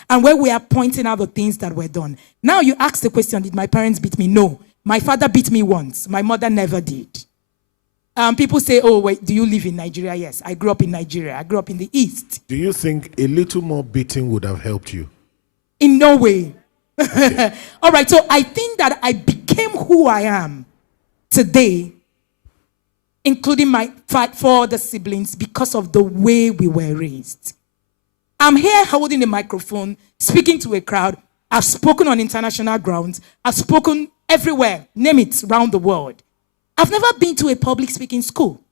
and where we are pointing out the things that were done. Now you ask the question, did my parents beat me? No. My father beat me once. My mother never did. People say, oh, wait, do you live in Nigeria? Yes, I grew up in Nigeria. I grew up in the East. Do you think a little more beating would have helped you? In no way. Okay. All right, so I think that I became who I am today, including my 4 other siblings, because of the way we were raised. I'm here holding a microphone, speaking to a crowd. I've spoken on international grounds. I've spoken everywhere, name it, around the world. I've never been to a public speaking school.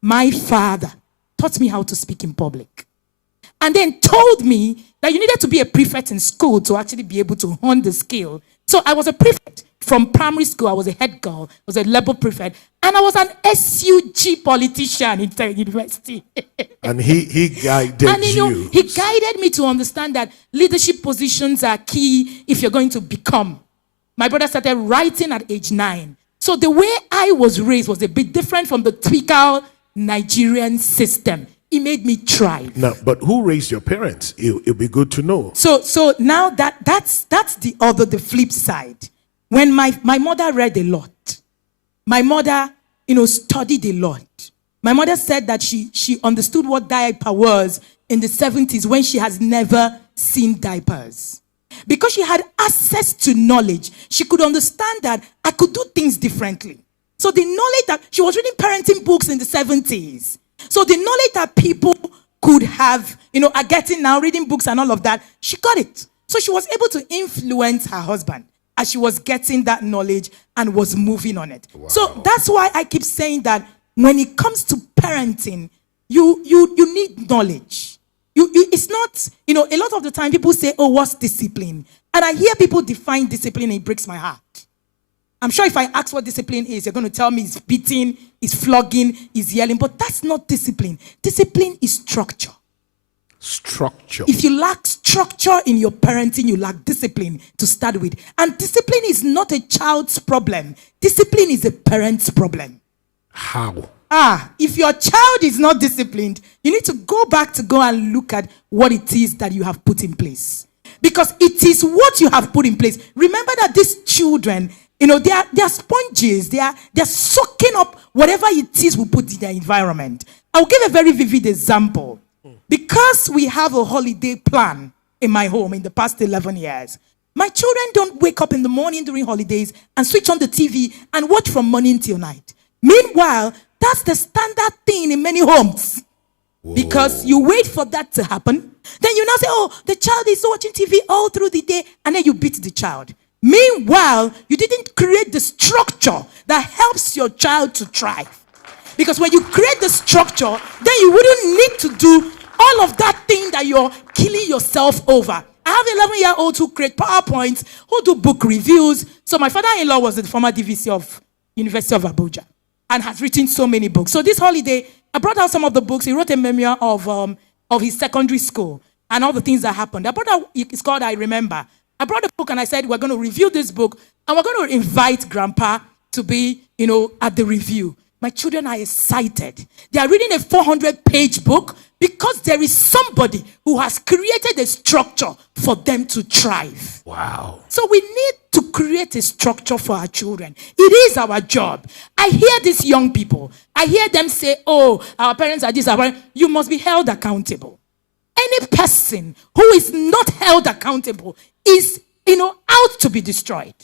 My father taught me how to speak in public. And then told me that you needed to be a prefect in school to actually be able to hone the skill. So I was a prefect. From primary school, I was a head girl, I was a level prefect, and I was an SUG politician in the university. And he guided and you. He guided me to understand that leadership positions are key if you're going to become. My brother started writing at age 9. So the way I was raised was a bit different from the typical Nigerian system. It made me try. Now, but who raised your parents? It'll be good to know. So now that's the flip side. When my mother read a lot, my mother, studied a lot. My mother said that she understood what diaper was in the 70s when she has never seen diapers. Because she had access to knowledge, she could understand that I could do things differently. So the knowledge that she was reading parenting books in the 70s. So the knowledge that people could have, are getting now, reading books and all of that, she got it. So she was able to influence her husband as she was getting that knowledge and was moving on it. Wow. So that's why I keep saying that when it comes to parenting, you need knowledge. It's not, a lot of the time people say, oh, what's discipline? And I hear people define discipline and it breaks my heart. I'm sure if I ask what discipline is, you're going to tell me it's beating, it's flogging, it's yelling. But that's not discipline. Discipline is structure. Structure. If you lack structure in your parenting, you lack discipline to start with. And discipline is not a child's problem. Discipline is a parent's problem. How? If your child is not disciplined, you need to go back to go and look at what it is that you have put in place. Because it is what you have put in place. Remember that these children, they are sponges. They're soaking up whatever it is we put in their environment. I'll give a very vivid example. Because we have a holiday plan in my home in the past 11 years, my children don't wake up in the morning during holidays and switch on the TV and watch from morning till night. Meanwhile, that's the standard thing in many homes. Whoa. Because you wait for that to happen. Then you now say, oh, the child is watching TV all through the day, and then you beat the child. Meanwhile, you didn't create the structure that helps your child to thrive. Because when you create the structure, then you wouldn't need to do all of that thing that you're killing yourself over. I have 11-year-olds who create PowerPoints, who do book reviews. So my father-in-law was the former DVC of University of Abuja and has written so many books. So this holiday, I brought out some of the books. He wrote a memoir of his secondary school and all the things that happened. I brought out, it's called I Remember. I brought a book and I said, we're going to review this book and we're going to invite Grandpa to be, at the review. My children are excited. They are reading a 400-page book because there is somebody who has created a structure for them to thrive. Wow. So we need to create a structure for our children. It is our job. I hear these young people. I hear them say, oh, our parents are this, our parents. You must be held accountable. Any person who is not held accountable is, out to be destroyed.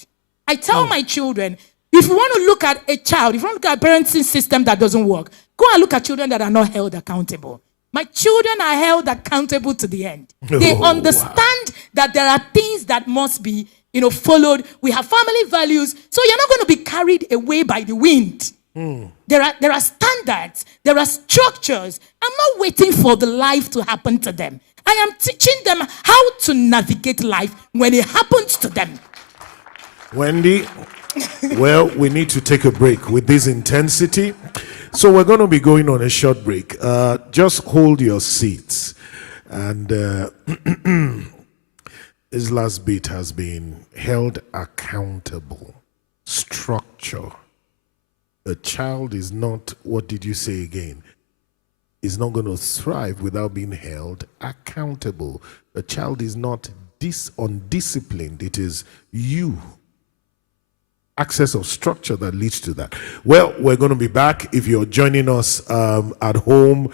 I tell my children, if you want to look at a child, if you want to look at a parenting system that doesn't work, go and look at children that are not held accountable. My children are held accountable to the end. They understand that there are things that must be, followed. We have family values, so you're not going to be carried away by the wind. There are standards. There are structures. I'm not waiting for the life to happen to them. I am teaching them how to navigate life when it happens to them. Wendy, well, we need to take a break with this intensity. So we're going to be going on a short break. Just hold your seats. And this last bit has been held accountable. Structure. A child is not, what did you say again? Is not going to thrive without being held accountable. A child is not undisciplined. It is you. Access of structure that leads to that. Well, we're going to be back. If you're joining us at home,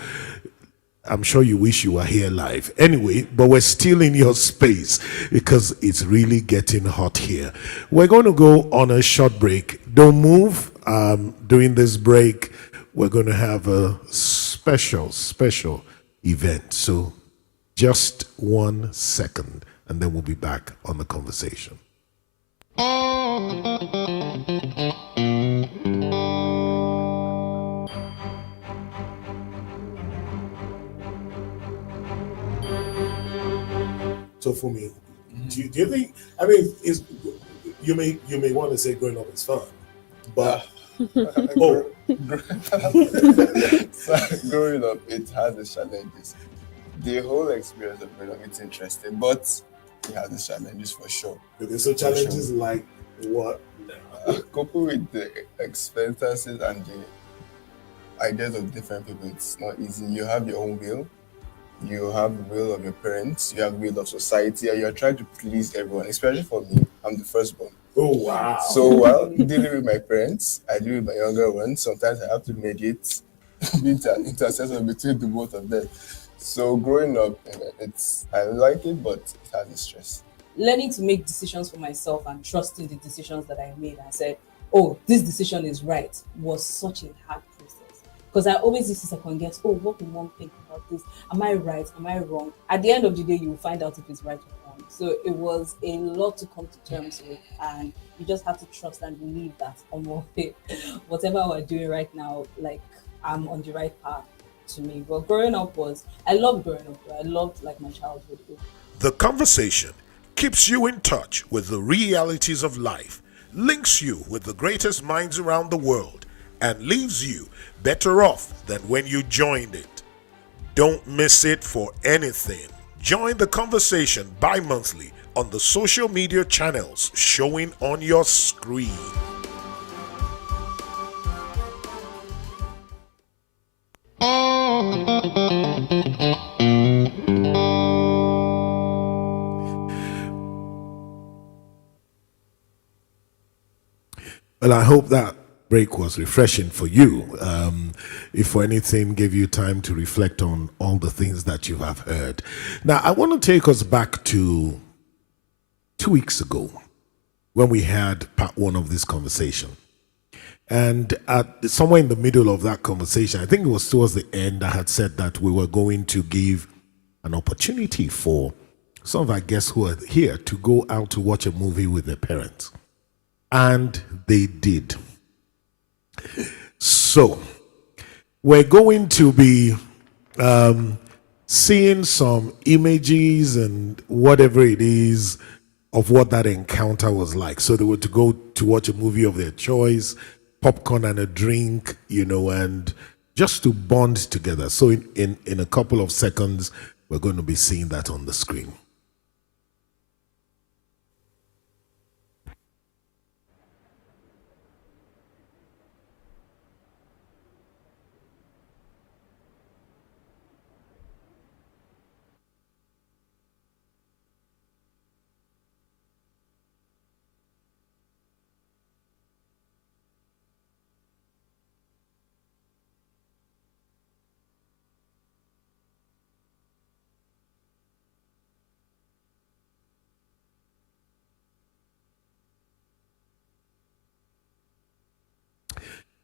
I'm sure you wish you were here live. Anyway, but we're still in your space because it's really getting hot here. We're going to go on a short break. Don't move. During this break, we're going to have a special event. So just 1 second, and then we'll be back on the conversation. So for me, do you think? I mean, you may want to say growing up is fun, but So growing up, it has its challenges. The whole experience of growing up, it's interesting, but it has its challenges for sure. Okay, so challenges like what? Coupled with the expenses and the ideas of different people, it's not easy. You have your own will. You have the will of your parents. You have the will of society, and you're trying to please everyone. Especially for me, I'm the firstborn. Oh wow! So while dealing with my parents, I deal with my younger ones. Sometimes I have to mediate, be an intercessor between the both of them. So growing up, I like it, but it has its stress. Learning to make decisions for myself and trusting the decisions that I made and said, oh, this decision is right, was such a hard process. Because I always used to second guess, oh, what will mom think about this? Am I right? Am I wrong? At the end of the day, you will find out if it's right or wrong. So it was a lot to come to terms with, and you just have to trust and believe that whatever we're doing right now, like I'm on the right path to me. But growing up I loved growing up. I loved like my childhood. The conversation keeps you in touch with the realities of life, links you with the greatest minds around the world, and leaves you better off than when you joined it. Don't miss it for anything. Join the conversation bi-monthly on the social media channels showing on your screen. Well, I hope that break was refreshing for you. If for anything, gave you time to reflect on all the things that you have heard. Now, I want to take us back to 2 weeks ago when we had part one of this conversation. And somewhere in the middle of that conversation, I think it was towards the end, I had said that we were going to give an opportunity for some of our guests who are here to go out to watch a movie with their parents. And they did. So, we're going to be seeing some images and whatever it is of what that encounter was like. So they were to go to watch a movie of their choice, popcorn and a drink, and just to bond together. So in a couple of seconds, we're going to be seeing that on the screen.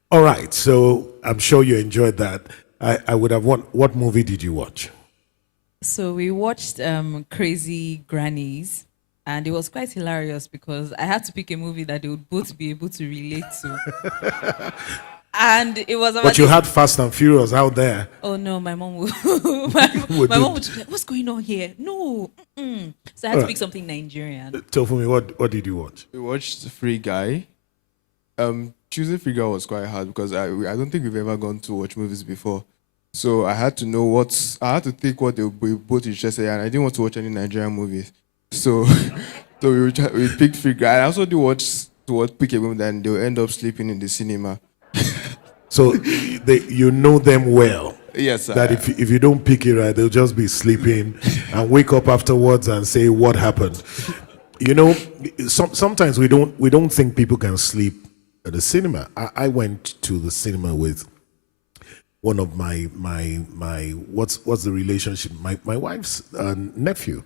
All right, so I'm sure you enjoyed that. I would have what movie did you watch? So we watched Crazy Grannies, and it was quite hilarious because I had to pick a movie that they would both be able to relate to. And it was about But you had Fast and Furious out there. Oh no, my mom would my mom would be like, what's going on here? No. Mm-mm. So I had to pick something Nigerian. Tofumi, what did you watch? We watched Free Guy. Choosing Free Guy was quite hard because I don't think we've ever gone to watch movies before. So I had to know I had to think what they would be both interested in, and I didn't want to watch any Nigerian movies. So we picked Free Guy. I also do pick a movie and they'll end up sleeping in the cinema. So you know them well. Yes, that if you don't pick it right, they'll just be sleeping and wake up afterwards and say what happened. Sometimes we don't think people can sleep at the cinema. I went to the cinema with one of my what's the relationship? My wife's nephew,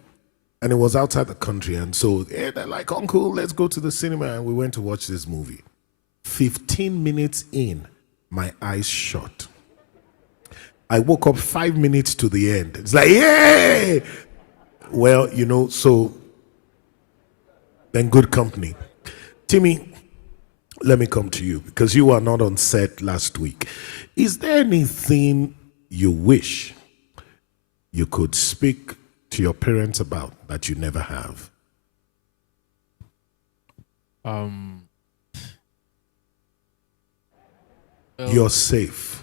and it was outside the country, and so they're like, "Uncle, let's go to the cinema," and we went to watch this movie. 15 minutes in, my eyes shut. I woke up 5 minutes to the end. It's like, yay! Well, so then good company. Timmy, let me come to you because you were not on set last week. Is there anything you wish you could speak to your parents about that you never have? You're safe.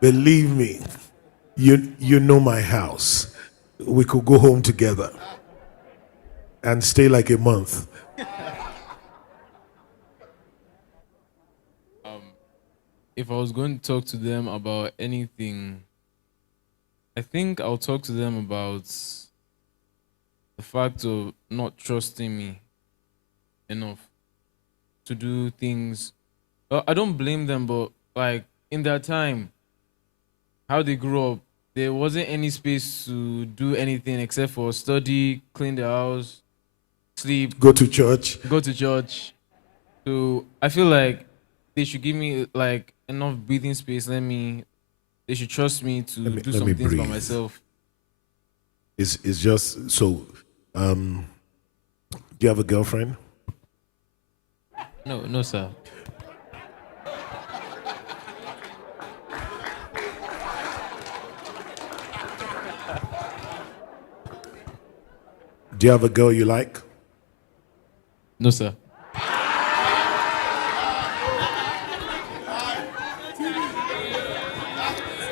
Believe me, you know my house. We could go home together and stay like a month. If I was going to talk to them about anything, I think I'll talk to them about the fact of not trusting me enough to do things. I don't blame them, but like in their time, how they grew up, there wasn't any space to do anything except for study, clean the house, sleep, go to church. So I feel like they should give me like enough breathing space. They should trust me to do some things by myself. It's just so. Do you have a girlfriend? No, sir. Do you have a girl you like? No, sir.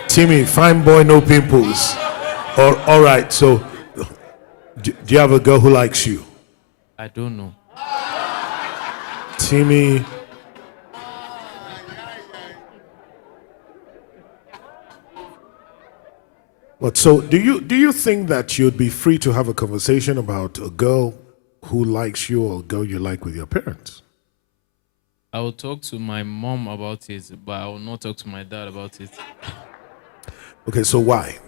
Timmy, fine boy, no pimples. All right, so do you have a girl who likes you? I don't know. Timmy. But so do you think that you'd be free to have a conversation about a girl who likes you or a girl you like with your parents? I will talk to my mom about it, but I will not talk to my dad about it. Okay, so why?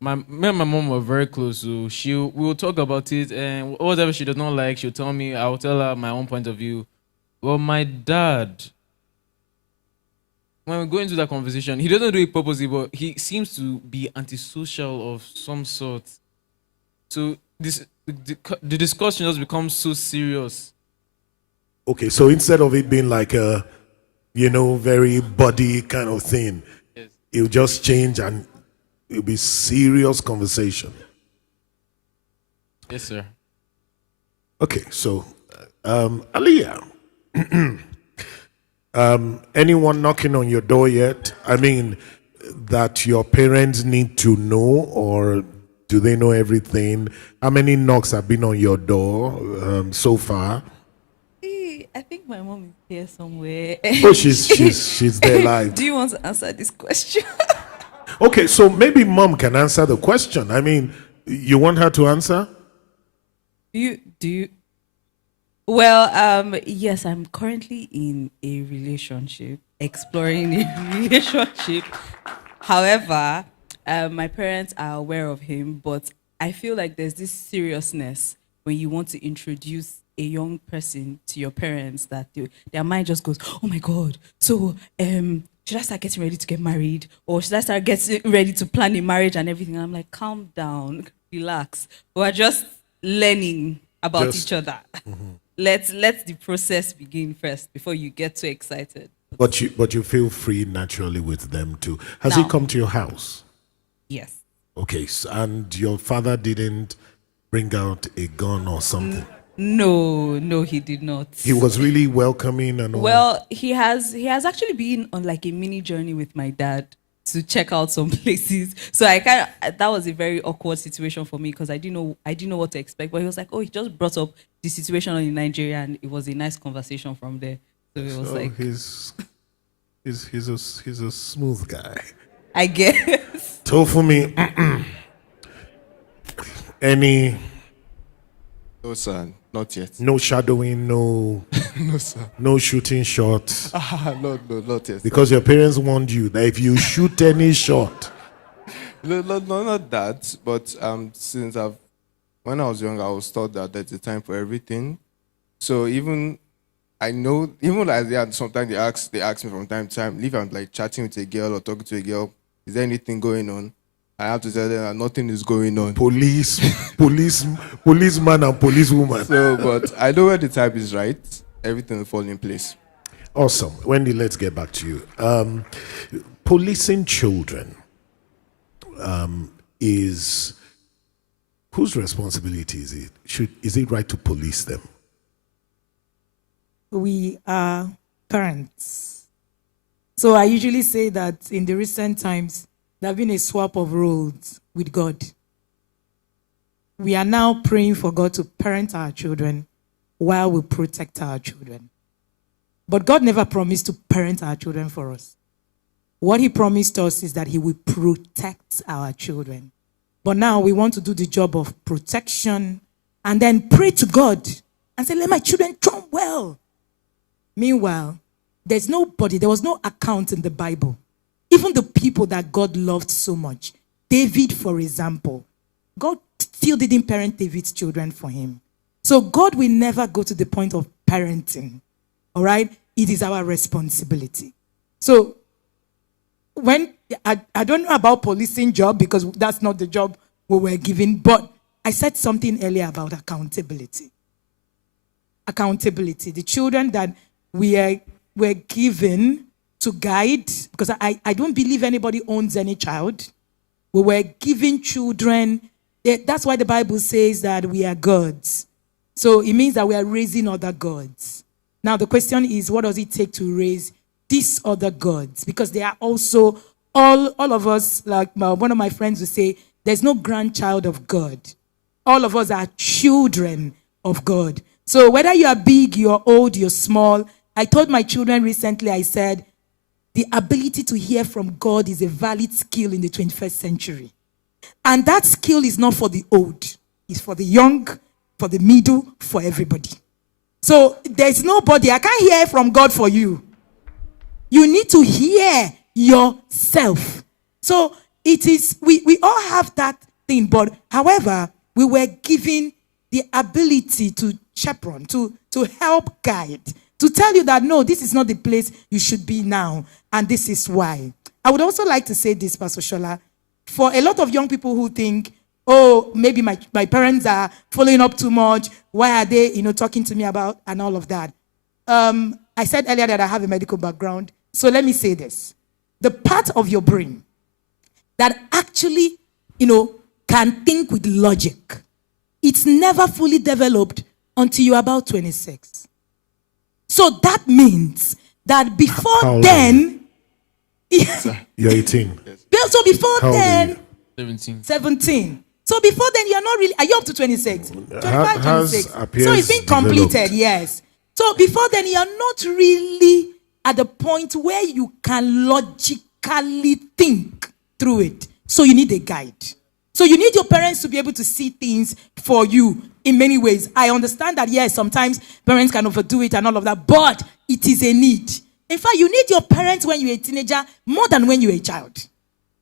Me and my mom were very close, so we will talk about it, and whatever she does not like, she'll tell me. I will tell her my own point of view. Well, my dad, when we go into that conversation, he doesn't do it purposely, but he seems to be antisocial of some sort. So the discussion just becomes so serious. Okay, so instead of it being like a, very buddy kind of thing, Yes. it'll just change and it'll be serious conversation. Yes, sir. Okay, so Aliyah, anyone knocking on your door yet? I mean, that your parents need to know, or do they know everything? How many knocks have been on your door so far? I think my mom is here somewhere. Oh, she's there live. Do you want to answer this question? Okay, so maybe mom can answer the question. I mean, you want her to answer? Do you? Well, yes, I'm currently in a relationship, exploring a relationship. However, my parents are aware of him, but I feel like there's this seriousness when you want to introduce a young person to your parents that their mind just goes, oh my God, so should I start getting ready to get married? Or should I start getting ready to plan a marriage and everything? And I'm like, calm down, relax. We're just learning about each other. Mm-hmm. Let's the process begin first before you get too excited. But you feel free naturally with them too. Has he come to your house? Yes. Okay, and your father didn't bring out a gun or something? No, he did not. He was really welcoming and all. Well, he has actually been on like a mini journey with my dad to check out some places. So that was a very awkward situation for me because I didn't know what to expect. But he was like, oh, he just brought up the situation in Nigeria, and it was a nice conversation from there. So it was like he's a smooth guy, I guess. So for me, any. No, sir, not yet. No shadowing, no. No, sir. No shooting shots. No, not yet. Because your parents warned you that if you shoot any shot. No, not that. But since when I was young, I was taught that there's a time for everything. So sometimes they ask me from time to time, if I'm like chatting with a girl or talking to a girl, is there anything going on? I have to tell them that nothing is going on. Policeman and policewoman. So, but I know when the time is right, everything will fall in place. Awesome. Wendy, let's get back to you. Policing children is whose responsibility is it? Is it right to police them? We are parents. So I usually say that in the recent times, there has been a swap of roles with God. We are now praying for God to parent our children while we protect our children. But God never promised to parent our children for us. What he promised us is that he will protect our children. But now we want to do the job of protection and then pray to God and say, let my children turn well. Meanwhile, there was no account in the Bible. Even the people that God loved so much, David, for example, God still didn't parent David's children for him. So God will never go to the point of parenting. All right? It is our responsibility. So when I don't know about policing job because that's not the job we were given, but I said something earlier about accountability. Accountability. The children that were given to guide, because I don't believe anybody owns any child. We were given children. That's why the Bible says that we are gods. So it means that we are raising other gods. Now the question is, what does it take to raise these other gods? Because they are also, all of us, like one of my friends would say, there's no grandchild of God. All of us are children of God. So whether you are big, you're old, you're small, I told my children recently, I said, the ability to hear from God is a valid skill in the 21st century. And that skill is not for the old. It's for the young, for the middle, for everybody. So there's nobody. I can't hear from God for you. You need to hear yourself. So it is, we all have that thing, but however, we were given the ability to chaperone, to help guide, to tell you that no, this is not the place you should be now, and this is why. I would also like to say this, Pastor Shola, for a lot of young people who think, oh, maybe my parents are following up too much. Why are they, talking to me about and all of that? I said earlier that I have a medical background. So let me say this. The part of your brain that actually, can think with logic, it's never fully developed until you're about 26. So that means that before then... You're 18. So before then... 17. So before then, you're not really... Are you up to 26? 25, 26. So it's been completed, developed. yes. So before then, you're not really at the point where you can logically think through it. So you need a guide. So you need your parents to be able to see things for you in many ways. I understand that, yes, sometimes parents can overdo it and all of that, but it is a need. In fact, you need your parents when you're a teenager more than when you're a child.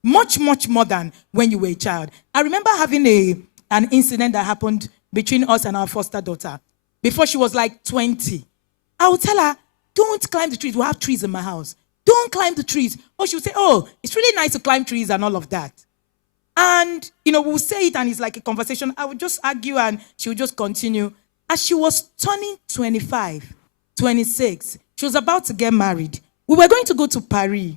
Much, much more than when you were a child. I remember having an incident that happened between us and our foster daughter. Before she was like 20, I would tell her, don't climb the trees. We have trees in my house. Don't climb the trees. Or she would say, oh, it's really nice to climb trees and all of that. And, we'll say it and it's like a conversation. I would just argue and she would just continue. As she was turning 25, 26, she was about to get married. We were going to go to Paris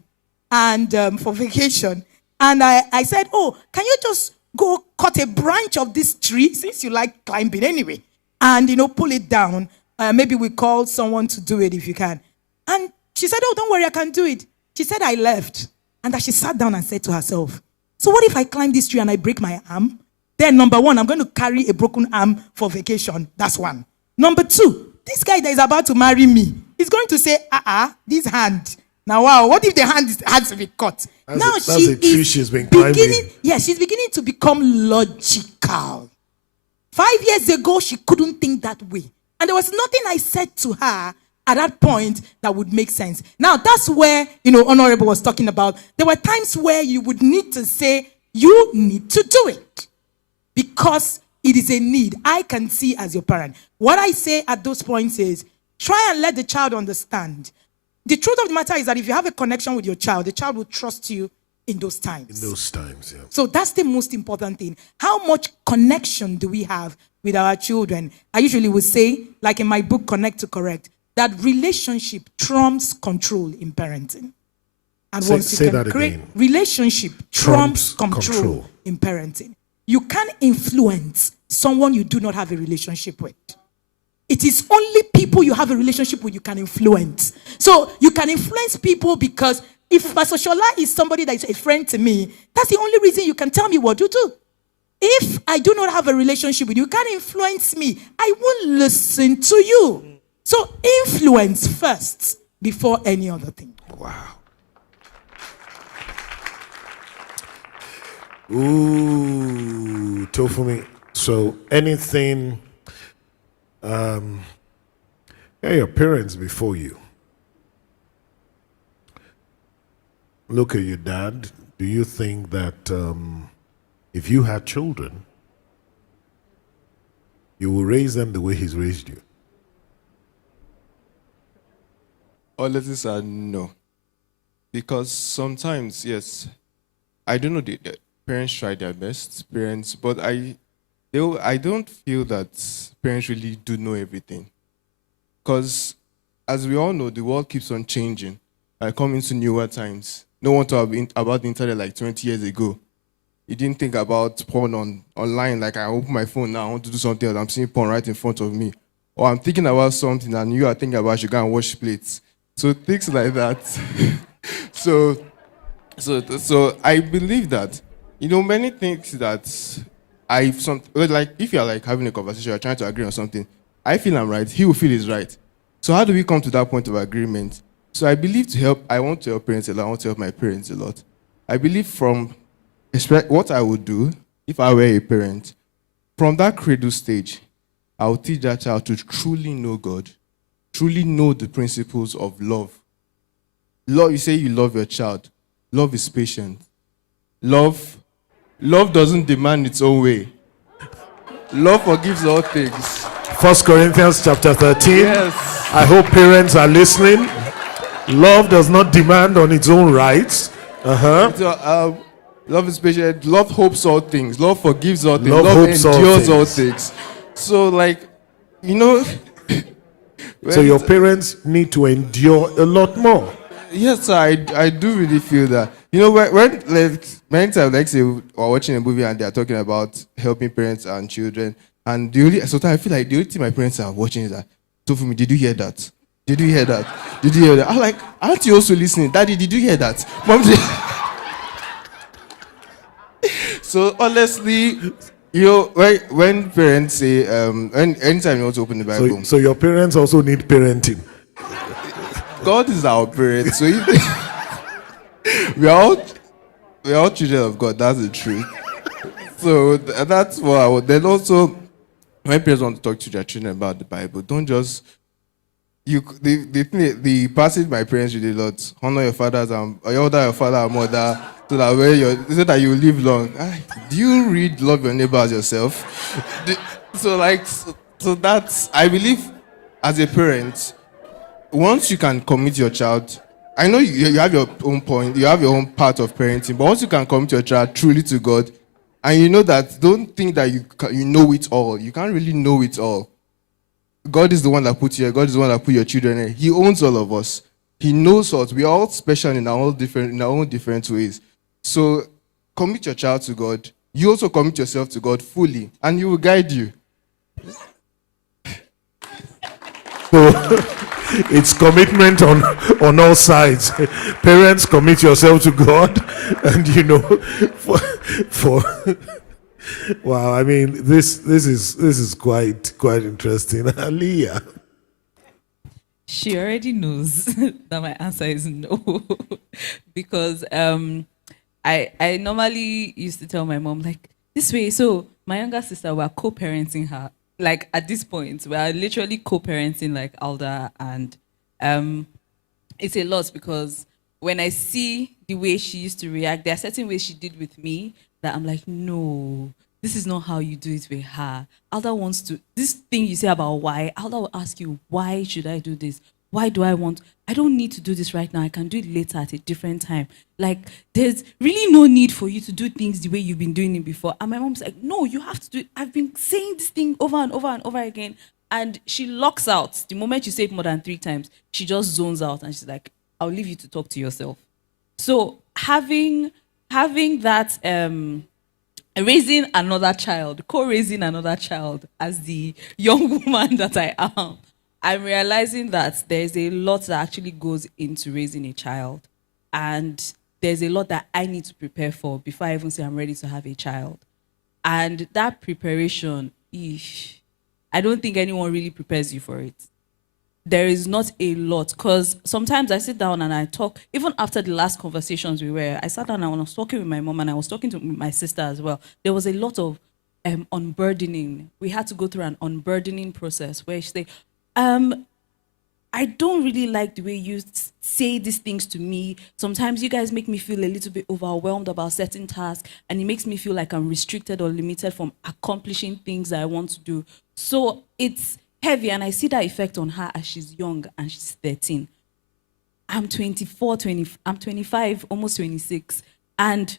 and for vacation. And I said, oh, can you just go cut a branch of this tree, since you like climbing anyway, and, pull it down. Maybe we call someone to do it if you can. And she said, oh, don't worry, I can do it. She said, I left. And that she sat down and said to herself, so what if I climb this tree and I break my arm? Then number one, I'm going to carry a broken arm for vacation. That's one. Number two, this guy that is about to marry me is going to say, this hand. Now, wow, what if the hand has to be cut? That's a tree she's been climbing. She's beginning to become logical. 5 years ago, she couldn't think that way. And there was nothing I said to her at that point that would make sense. Now, that's where, Honorable was talking about. There were times where you would need to say, you need to do it. Because it is a need. I can see as your parent. What I say at those points is, try and let the child understand. The truth of the matter is that if you have a connection with your child, the child will trust you in those times. In those times, yeah. So that's the most important thing. How much connection do we have with our children? I usually would say, like in my book, Connect to Correct, that relationship trumps control in parenting. And once say you can that create again. relationship trumps control in parenting. You can't influence someone you do not have a relationship with. It is only people you have a relationship with you can influence. So you can influence people because if Pastor Shola is somebody that is a friend to me, that's the only reason you can tell me what to do. If I do not have a relationship with you, you can't influence me. I won't listen to you. So influence first before any other thing. Wow. Ooh, Tofumi. So anything, your parents before you. Look at your dad. Do you think that if you had children, you will raise them the way he's raised you? Honestly, no. Because sometimes, yes, I don't know, the parents try their best, but I don't feel that parents really do know everything. Because as we all know, the world keeps on changing. I come into newer times. No one thought about the internet like 20 years ago. You didn't think about porn online, like I open my phone now, I want to do something else, I'm seeing porn right in front of me. Or I'm thinking about something and you are thinking about you go and wash plates. So things like that. So I believe that, many things that like if you're like having a conversation, you're trying to agree on something, I feel I'm right, he will feel he's right. So how do we come to that point of agreement? So I believe I want to help parents a lot, I want to help my parents a lot. I believe what I would do if I were a parent, from that cradle stage, I'll teach that child to truly know God, truly know the principles of love. Love, you say you love your child. Love is patient. Love doesn't demand its own way. Love forgives all things. 1 Corinthians chapter 13. Yes. I hope parents are listening. Love does not demand on its own rights. So, love is patient. Love hopes all things. Love forgives all things. Love Love hopes all endures all things. things. So, like, you know. So your parents need to endure a lot more. Yes, sir, I do really feel that. You know, when like, many times, like, say, we're watching a movie and they're talking about helping parents and children, and sometimes I feel like the only thing my parents are watching is that, so for me, did you hear that? Did you hear that? Did you hear that? I'm like, aren't you also listening? Daddy, did you hear that? Mom, so honestly, you know, when parents say, anytime you want to open the Bible, So your parents also need parenting. God is our parent, so we are all children of God. That's the truth. So that's what I would. Then also, when parents want to talk to their children about the Bible, don't just the passage my parents read a lot. Honor your fathers and your father and mother, so that you live long. Do you read love your neighbor as yourself? So that's, I believe, as a parent, once you can commit your child, I know you have your own point, you have your own part of parenting, but once you can commit your child truly to God, and you know that, don't think that you know it all. You can't really know it all. God is the one that put you here. God is the one that put your children here. He owns all of us. He knows us. We are all special in our own different ways. So commit your child to God. You also commit yourself to God fully, and He will guide you. So it's commitment on all sides. Parents, commit yourself to God, and you know, for wow. I mean, this is quite interesting. Aliyah. She already knows that my answer is no, because I normally used to tell my mom, like, this way. So my younger sister, we're co-parenting her. Like, at this point, we are literally co-parenting, like, Alda, and it's a lot, because when I see the way she used to react, there are certain ways she did with me that I'm like, no, this is not how you do it with her. Alda wants to, this thing you say about why, Alda will ask you, why should I do this? Why do I don't need to do this right now. I can do it later at a different time. Like, there's really no need for you to do things the way you've been doing it before. And my mom's like, no, you have to do it. I've been saying this thing over and over and over again. And she locks out. The moment you say it more than 3 times, she just zones out and she's like, I'll leave you to talk to yourself. So having that, raising another child, co-raising another child as the young woman that I am, I'm realizing that there's a lot that actually goes into raising a child. And there's a lot that I need to prepare for before I even say I'm ready to have a child. And that preparation, I don't think anyone really prepares you for it. There is not a lot, because sometimes I sit down and I talk, even after the last conversations I sat down and I was talking with my mom and I was talking to my sister as well. There was a lot of unburdening. We had to go through an unburdening process where she said, I don't really like the way you say these things to me. Sometimes you guys make me feel a little bit overwhelmed about certain tasks, and it makes me feel like I'm restricted or limited from accomplishing things that I want to do. So it's heavy, and I see that effect on her as she's young and she's 13. I'm 25, almost 26. And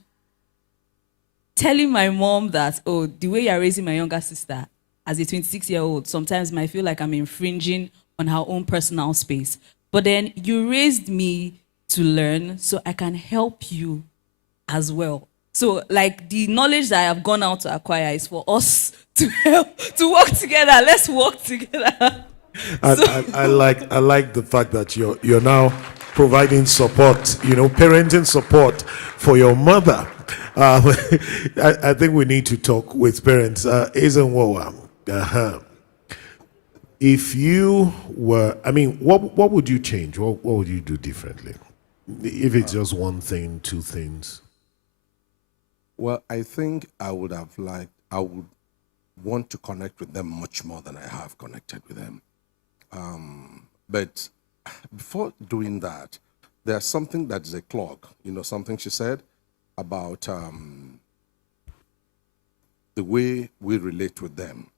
telling my mom that, oh, the way you're raising my younger sister as a 26-year-old, sometimes might feel like I'm infringing on her own personal space. But then you raised me to learn so I can help you as well. So, like, the knowledge that I have gone out to acquire is for us to help, to work together. Let's work together. I like the fact that you're now providing support, parenting support for your mother. I think we need to talk with parents. If you were, what would you change? What would you do differently? If it's just one thing, 2 things. Well, I think I would want to connect with them much more than I have connected with them. But before doing that, there's something that is a clog. Something she said about the way we relate with them,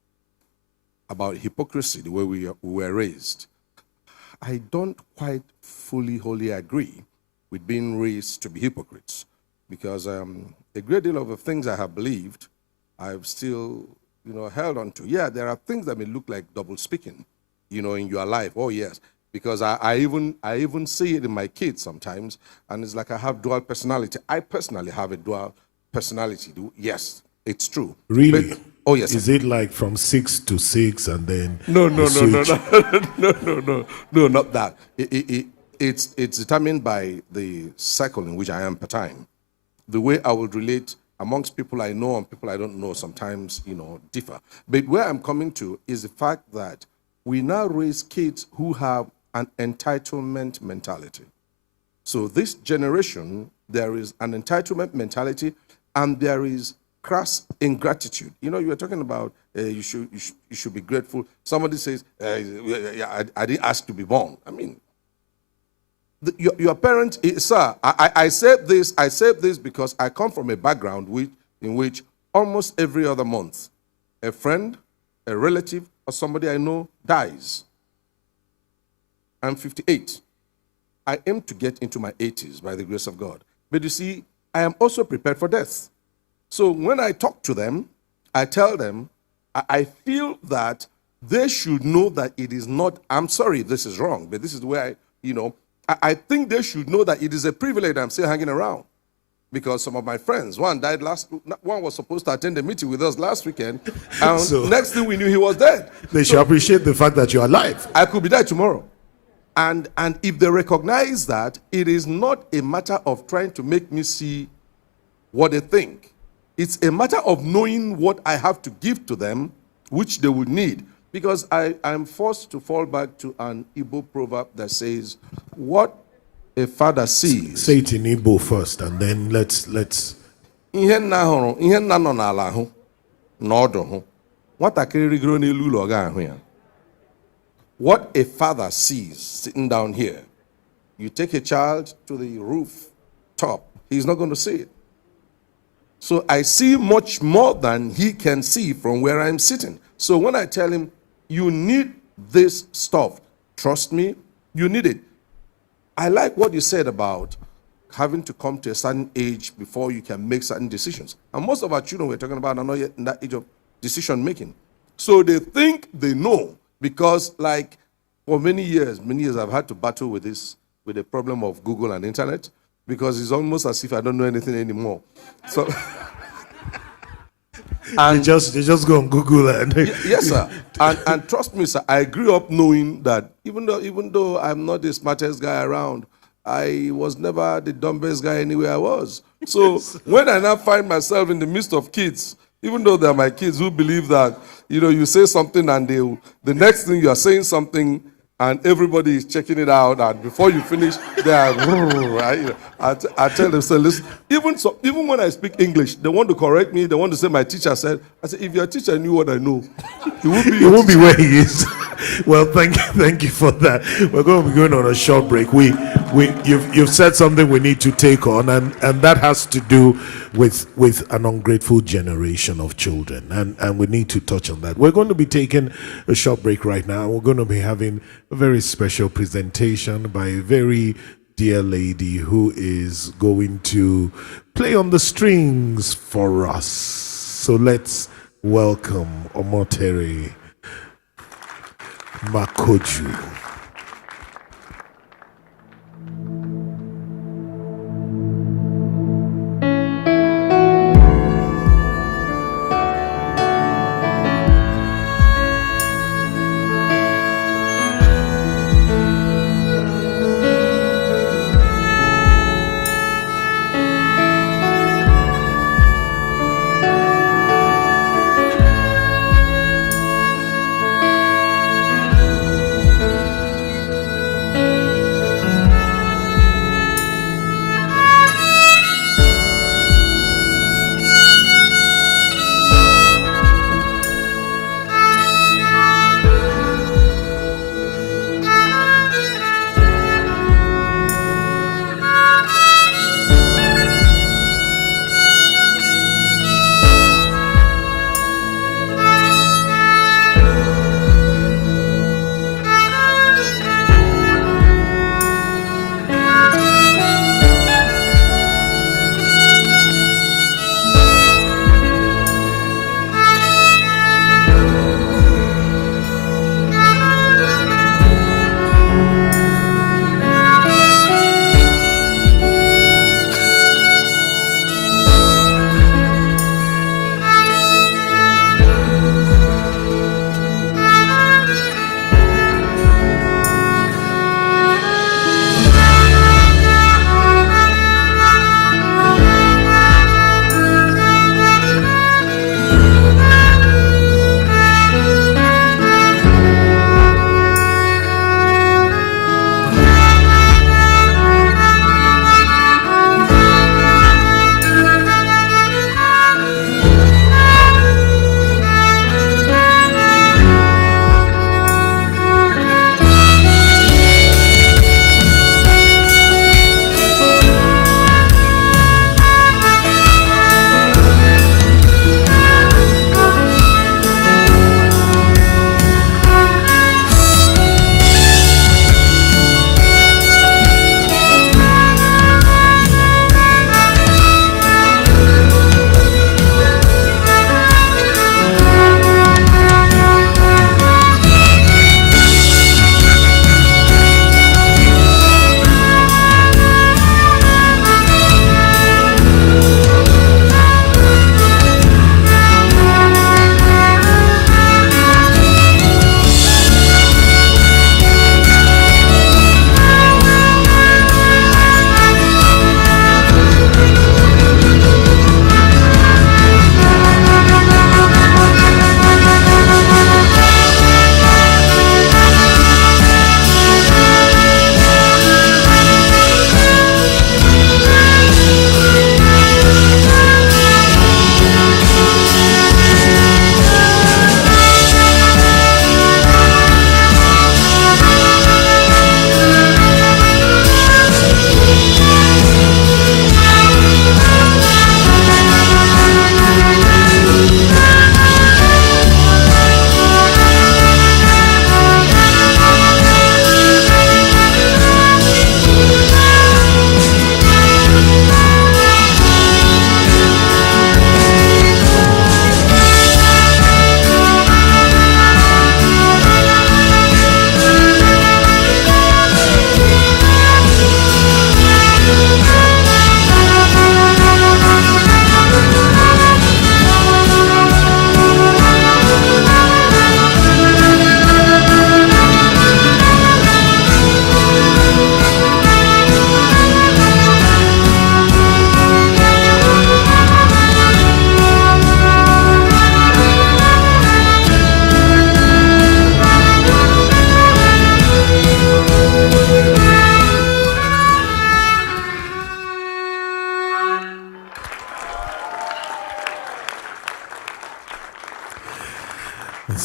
about hypocrisy, the way we were raised. I don't quite fully, wholly agree with being raised to be hypocrites, because a great deal of the things I have believed, I've still, held on to. Yeah, there are things that may look like double speaking, in your life. Oh yes, because I even see it in my kids sometimes, and it's like I have dual personality. I personally have a dual personality. Yes, it's true. Really? But, oh yes. Is it like from 6 to 6 and then no, you switch? no, not that. It's determined by the cycle in which I am per time. The way I will relate amongst people I know and people I don't know sometimes, differ. But where I'm coming to is the fact that we now raise kids who have an entitlement mentality. So this generation, there is an entitlement mentality, and there is crass ingratitude. You were talking about you should be grateful. Somebody says, I didn't ask to be born. I mean, your parent, sir, I said this because I come from a background in which almost every other month, a friend, a relative, or somebody I know dies. I'm 58. I aim to get into my 80s by the grace of God. But you see, I am also prepared for death. So when I talk to them, I tell them, I feel that they should know that it is not, I'm sorry, this is wrong, but this is where I think they should know that it is a privilege I'm still hanging around. Because some of my friends, one died one was supposed to attend a meeting with us last weekend, and So- next thing we knew, he was dead. They should appreciate the fact that you're alive. I could be dead tomorrow. And if they recognize that, it is not a matter of trying to make me see what they think. It's a matter of knowing what I have to give to them, which they will need. Because I'm forced to fall back to an Igbo proverb that says, what a father sees. Say it in Igbo first, and then let's. Ihe nna hụrụ, ihe nna nọ n'ala hụ, n'ọdụ hụ. Nwatakịrị rigoro n'elu ụlọ ọ ga-ahụ ya. What a father sees sitting down here, you take a child to the roof top, he's not going to see it. So I see much more than he can see from where I'm sitting. So when I tell him, you need this stuff, trust me, you need it. I like what you said about having to come to a certain age before you can make certain decisions. And most of our children we're talking about are not yet in that age of decision making. So they think they know, because like for many years I've had to battle with the problem of Google and internet, because it's almost as if I don't know anything anymore. So And they just go on Google and yes, sir. And trust me, sir, I grew up knowing that even though I'm not the smartest guy around, I was never the dumbest guy anywhere I was. So when I now find myself in the midst of kids, even though they're my kids who believe that, you say something and the next thing you are saying something and everybody is checking it out, and before you finish, they are, I tell them, say, listen, even when I speak English, they want to correct me, they want to say my teacher said. I said, if your teacher knew what I know, he would be. He won't be where he is. Well, thank you for that. We're going to be going on a short break. You've said something we need to take on, and that has to do with an ungrateful generation of children, and we need to touch on that. We're going to be taking a short break right now. We're going to be having a very special presentation by a very dear lady who is going to play on the strings for us. So let's welcome Omotere Makoju.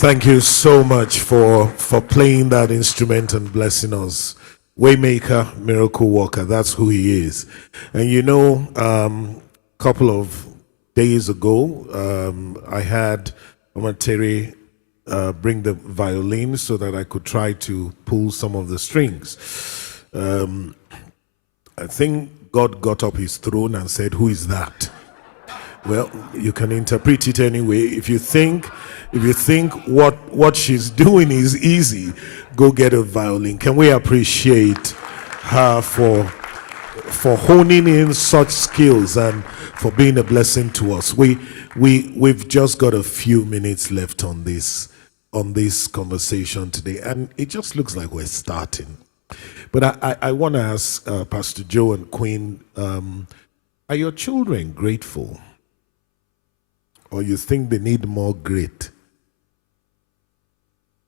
Thank you so much for playing that instrument and blessing us. Waymaker, miracle worker, that's who he is. And you know, couple of days ago, I had Amateri bring the violin so that I could try to pull some of the strings. I think God got up his throne and said, "Who is that?" Well, you can interpret it anyway. If you think what she's doing is easy, go get a violin. Can we appreciate her for honing in such skills and for being a blessing to us? We've just got a few minutes left on this conversation today, and it just looks like we're starting. But I want to ask Pastor Joe and Queen, are your children grateful? Or you think they need more grit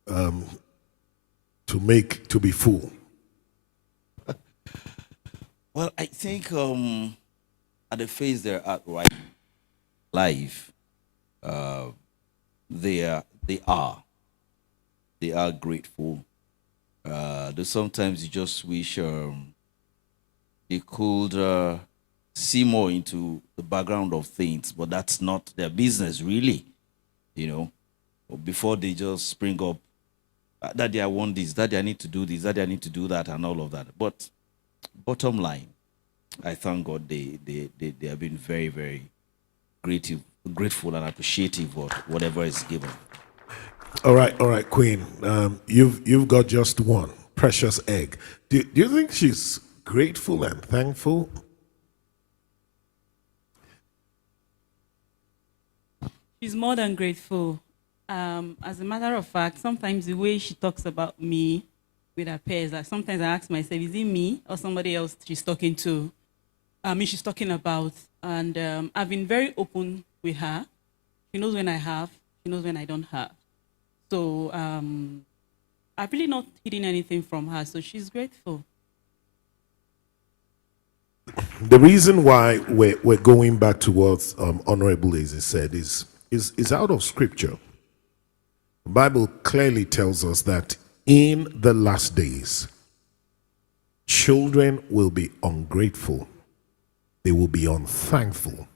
to be full? Well, I think at the phase they're at right life, they are grateful. Though sometimes you just wish they could see more into the background of things, but that's not their business, really. You know, before they just spring up, Daddy, I want this, Daddy, I need to do this, Daddy, I need to do that, and all of that. But bottom line, I thank God they have been very, very grateful and appreciative of whatever is given. All right, Queen. You've got just one precious egg. Do you think she's grateful and thankful? She's more than grateful. As a matter of fact, sometimes the way she talks about me with her peers, like sometimes I ask myself, is it me or somebody else she's talking to? She's talking about. And I've been very open with her. She knows when I have, she knows when I don't have. So I've really not hidden anything from her, so she's grateful. The reason why we're going back to what Honorable Eze said is out of Scripture. The Bible clearly tells us that in the last days, children will be ungrateful, they will be unthankful,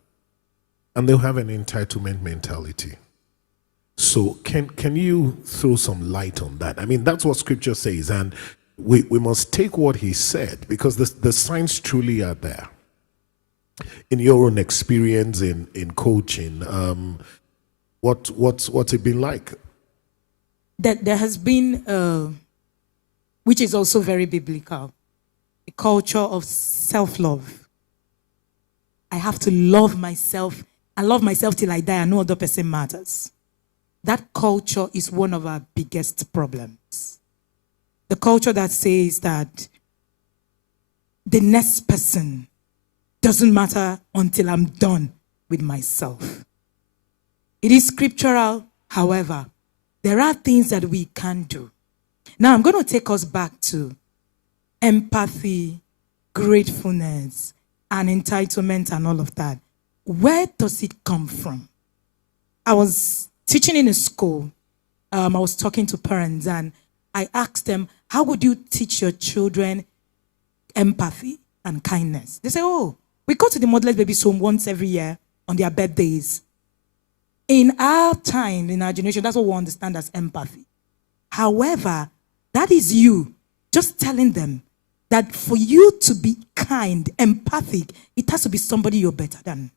and they'll have an entitlement mentality. So can you throw some light on that? I mean, that's what Scripture says, and we must take what he said, because the signs truly are there. In your own experience in coaching, what's it been like? That there has been, which is also very biblical, a culture of self-love. I have to love myself and love myself till I die, and no other person matters. That culture is one of our biggest problems. The culture that says that the next person doesn't matter until I'm done with myself. It is scriptural, however. There are things that we can do. Now, I'm going to take us back to empathy, gratefulness, and entitlement and all of that. Where does it come from? I was teaching in a school. I was talking to parents, and I asked them, how would you teach your children empathy and kindness? They say, oh, we go to the Motherless Babies Home once every year on their birthdays. In our time, in our generation, that's what we understand as empathy. However, that is you just telling them that for you to be kind, empathic, it has to be somebody you're better than.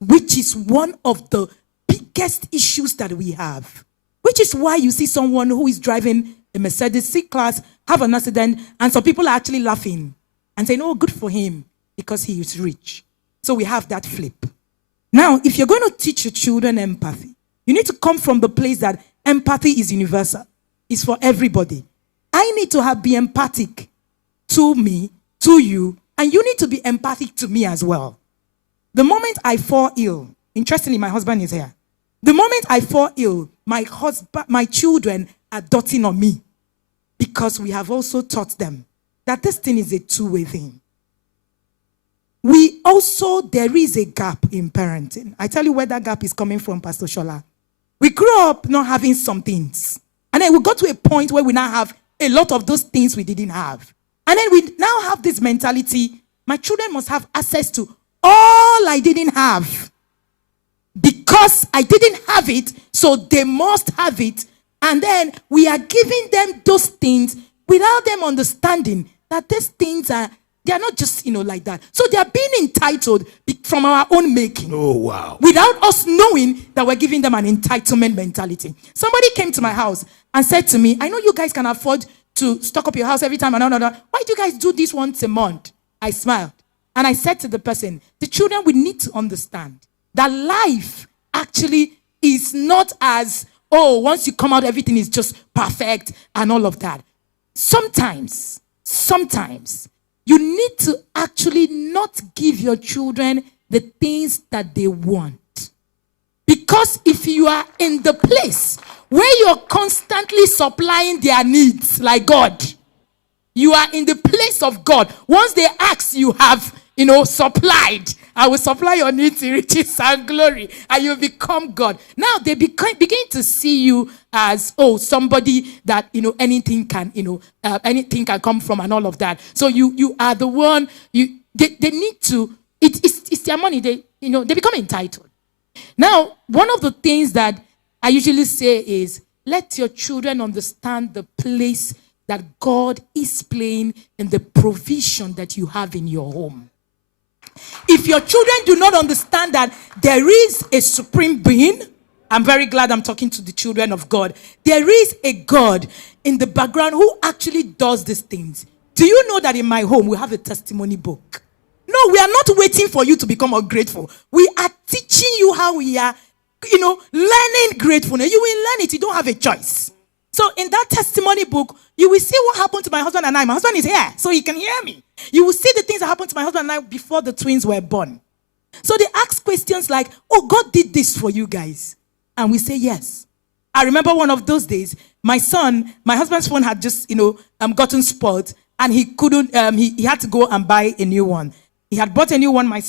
Which is one of the biggest issues that we have. Which is why you see someone who is driving a Mercedes C-Class have an accident, and some people are actually laughing and saying, oh, good for him, because he is rich. So we have that flip. Now, if you're going to teach your children empathy, you need to come from the place that empathy is universal. It's for everybody. I need to be empathic to me, to you, and you need to be empathic to me as well. The moment I fall ill, interestingly, my husband is here. The moment I fall ill, my children are dotting on me, because we have also taught them that this thing is a two-way thing. There is a gap in parenting. I tell you where that gap is coming from, Pastor Shola. We grew up not having some things. And then we got to a point where we now have a lot of those things we didn't have. And then we now have this mentality, my children must have access to all I didn't have. Because I didn't have it, so they must have it. And then we are giving them those things without them understanding that these things they are not just, like that. So they are being entitled from our own making. Oh, wow. Without us knowing that we're giving them an entitlement mentality. Somebody came to my house and said to me, I know you guys can afford to stock up your house every time. And why do you guys do this once a month? I smiled. And I said to the person, the children, we need to understand that life actually is not as, once you come out, everything is just perfect and all of that. Sometimes, you need to actually not give your children the things that they want. Because if you are in the place where you're constantly supplying their needs like God, you are in the place of God. Once they ask, you have, supplied. I will supply your needs in riches and glory, and you become God. Now they begin to see you as somebody that anything can come from and all of that. So you are the one. They need to. It's their money. They become entitled. Now, one of the things that I usually say is, let your children understand the place that God is playing in the provision that you have in your home. If your children do not understand that there is a supreme being, I'm very glad I'm talking to the children of God. There is a God in the background who actually does these things. Do you know that in my home we have a testimony book? No, we are not waiting for you to become ungrateful. We are teaching you how we are, learning gratefulness. You will learn it. You don't have a choice. So in that testimony book, you will see what happened to my husband and I. My husband is here, so he can hear me. You will see the things that happened to my husband and I before the twins were born. So they ask questions like, God did this for you guys. And we say yes. I remember one of those days, my husband's phone had just, gotten spoiled, and he couldn't, he had to go and buy a new one. He had bought a new one. My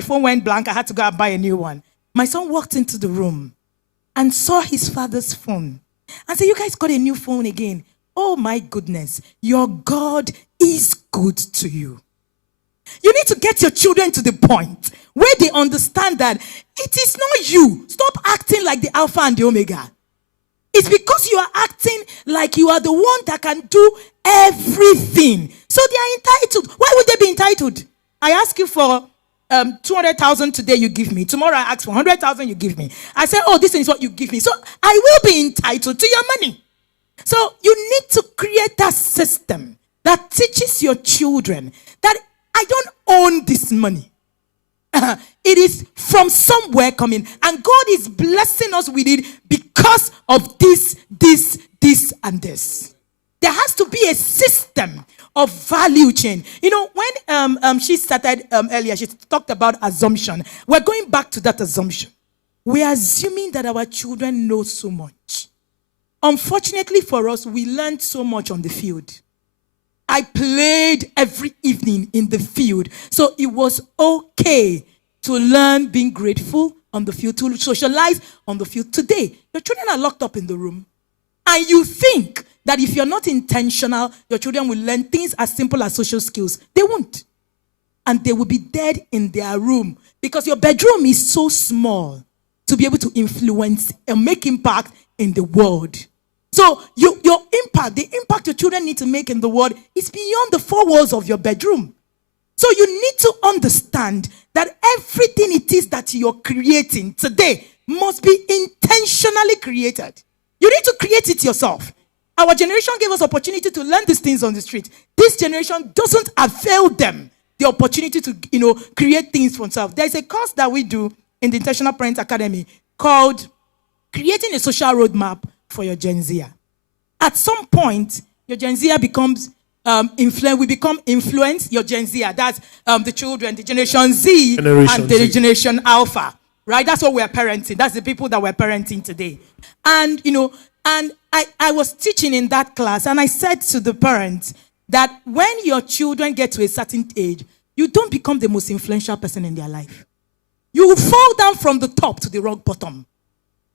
phone went blank. I had to go and buy a new one. My son walked into the room and saw his father's phone and said, you guys got a new phone again. Oh my goodness, your God is good to you. You need to get your children to the point where they understand that it is not you. Stop acting like the Alpha and the Omega. It's because you are acting like you are the one that can do everything. So they are entitled. Why would they be entitled? I ask you for 200,000 today, you give me. Tomorrow I ask for 100,000, you give me. I say, this is what you give me. So I will be entitled to your money. So you need to create that system that teaches your children that I don't own this money. It is from somewhere coming. And God is blessing us with it because of this, and this. There has to be a system of value chain. When she started earlier, she talked about assumption. We're going back to that assumption. We're assuming that our children know so much. Unfortunately for us, we learned so much on the field. I played every evening in the field. So it was okay to learn being grateful on the field, to socialize on the field. Today, your children are locked up in the room. And you think that if you're not intentional, your children will learn things as simple as social skills. They won't. And they will be dead in their room because your bedroom is so small to be able to influence and make impact in the world. So your impact, the impact your children need to make in the world is beyond the four walls of your bedroom. So you need to understand that everything it is that you're creating today must be intentionally created. You need to create it yourself. Our generation gave us opportunity to learn these things on the street. This generation doesn't avail them the opportunity to, create things for themselves. There's a course that we do in the Intentional Parent Academy called Creating a Social Roadmap for Your Gen Z. At some point, your Gen Z becomes we become influenced. Your Gen Z, that's the children, the Generation Z and the Generation Alpha, right? That's what we're parenting. That's the people that we're parenting today. And, and I was teaching in that class, and I said to the parents that when your children get to a certain age, you don't become the most influential person in their life. You will fall down from the top to the rock bottom.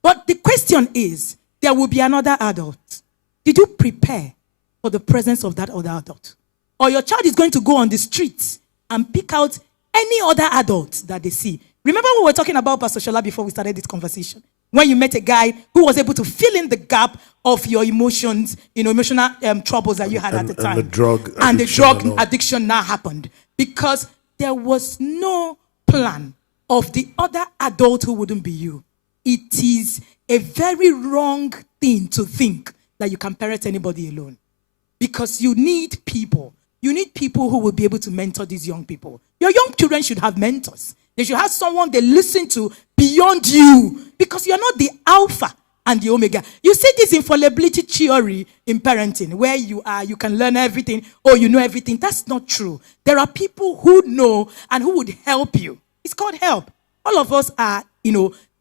But the question is, there will be another adult. Did you prepare for the presence of that other adult? Or your child is going to go on the streets and pick out any other adult that they see. Remember we were talking about Pastor Shola before we started this conversation? When you met a guy who was able to fill in the gap of your emotions, emotional troubles that you had at the time. And the drug addiction now happened. Because there was no plan of the other adult who wouldn't be you. It is a very wrong thing to think that you can parent anybody alone. Because you need people. You need people who will be able to mentor these young people. Your young children should have mentors. They should have someone they listen to beyond you. Because you're not the alpha and the omega. You see this infallibility theory in parenting where you can learn everything or you know everything. That's not true. There are people who know and who would help you. It's called help. All of us are,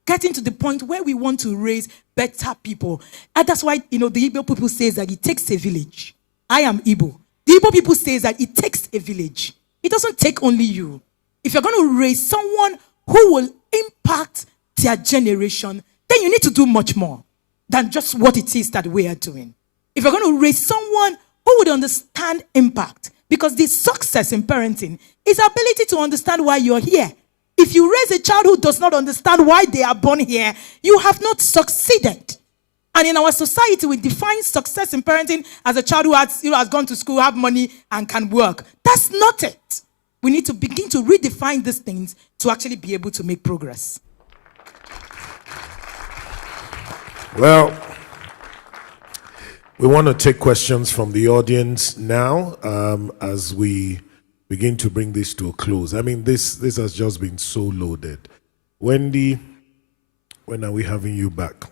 getting to the point where we want to raise better people. And that's why, the Igbo people say that it takes a village. I am Igbo. The Igbo people say that it takes a village. It doesn't take only you. If you're going to raise someone who will impact their generation, then you need to do much more than just what it is that we are doing. If you're going to raise someone who would understand impact, because the success in parenting is ability to understand why you're here. If you raise a child who does not understand why they are born here, you have not succeeded. And in our society, we define success in parenting as a child who has gone to school, have money, and can work. That's not it. We need to begin to redefine these things to actually be able to make progress. Well, we want to take questions from the audience now as we begin to bring this to a close. I mean, this has just been so loaded. Wendy, when are we having you back?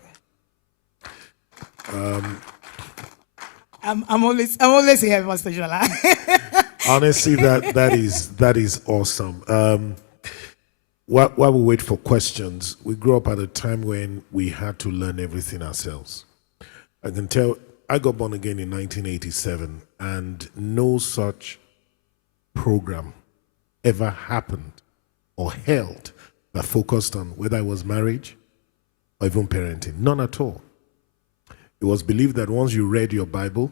I'm always here, Pastor Shola. Honestly, that is awesome. While we wait for questions, we grew up at a time when we had to learn everything ourselves. I can tell I got born again in 1987, and no such program ever happened or held that focused on whether it was marriage or even parenting. None at all. It was believed that once you read your Bible,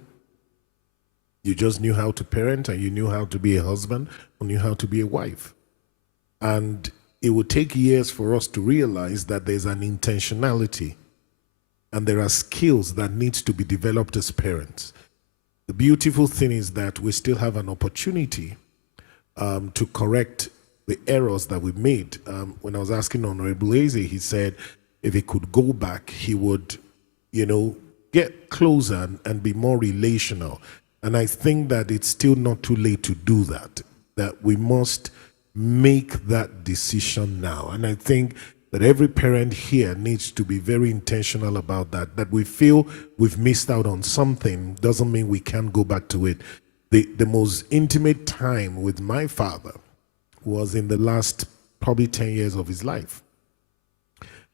you just knew how to parent and you knew how to be a husband or knew how to be a wife. And it would take years for us to realize that there's an intentionality and there are skills that needs to be developed as parents. The beautiful thing is that we still have an opportunity to correct the errors that we made. When I was asking Honorable Eze, he said if he could go back, he would, get closer and be more relational. And I think that it's still not too late to do that we must make that decision now. And I think that every parent here needs to be very intentional about that we feel we've missed out on something doesn't mean we can't go back to it. The most intimate time with my father was in the last probably 10 years of his life.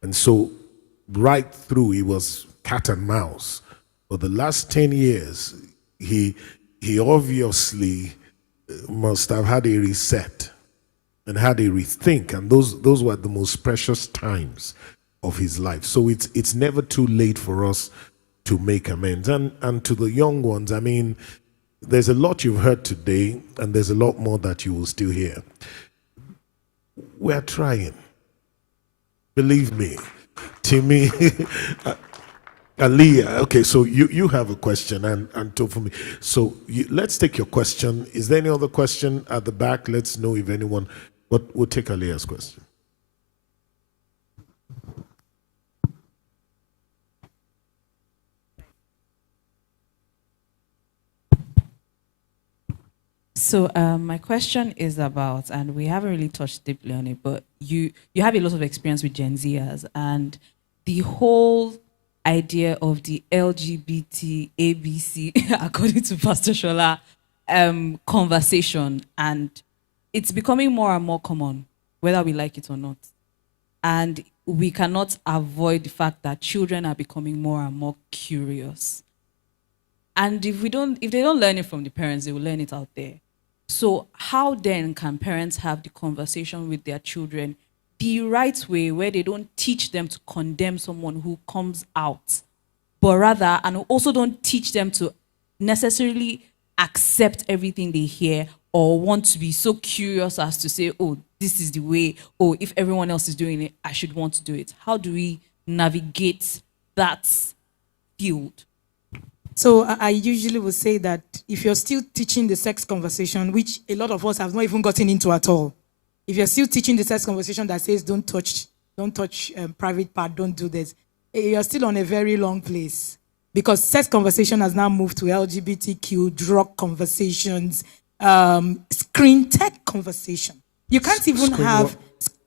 And so right through, it was cat and mouse. For the last 10 years, he obviously must have had a reset and had a rethink, and those were the most precious times of his life. So it's never too late for us to make amends. And to the young ones, I mean, there's a lot you've heard today, and there's a lot more that you will still hear. We're trying. Believe me. Timmy, Aliyah, okay, so you have a question and Tofumi. So let's take your question. Is there any other question at the back? Let's know if anyone, but we'll take Aliyah's question. So my question is about, and we haven't really touched deeply on it, but you have a lot of experience with Gen Zers and the whole idea of the LGBT ABC, according to Pastor Shola, conversation, and it's becoming more and more common, whether we like it or not. And we cannot avoid the fact that children are becoming more and more curious. And if they don't learn it from the parents, they will learn it out there. So how then can parents have the conversation with their children the right way, where they don't teach them to condemn someone who comes out, but rather, and also don't teach them to necessarily accept everything they hear or want to be so curious as to say, oh, this is the way, oh, if everyone else is doing it, I should want to do it. How do we navigate that field? So I usually would say that if you're still teaching the sex conversation, which a lot of us have not even gotten into at all, if you're still teaching the sex conversation that says don't touch private part, don't do this, you're still on a very long place, because sex conversation has now moved to LGBTQ, drug conversations, screen tech conversation. You can't even have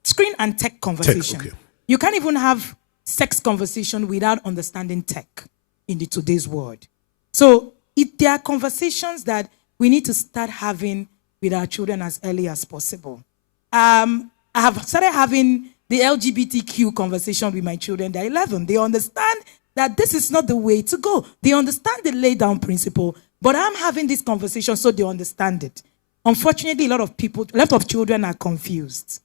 screen and tech conversation. Tech, okay. You can't even have sex conversation without understanding tech in the today's world. So there are conversations that we need to start having with our children as early as possible. I have started having the LGBTQ conversation with my children. They're 11. They understand that this is not the way to go. They understand the lay down principle, but I'm having this conversation so they understand it. Unfortunately, a lot of children are confused.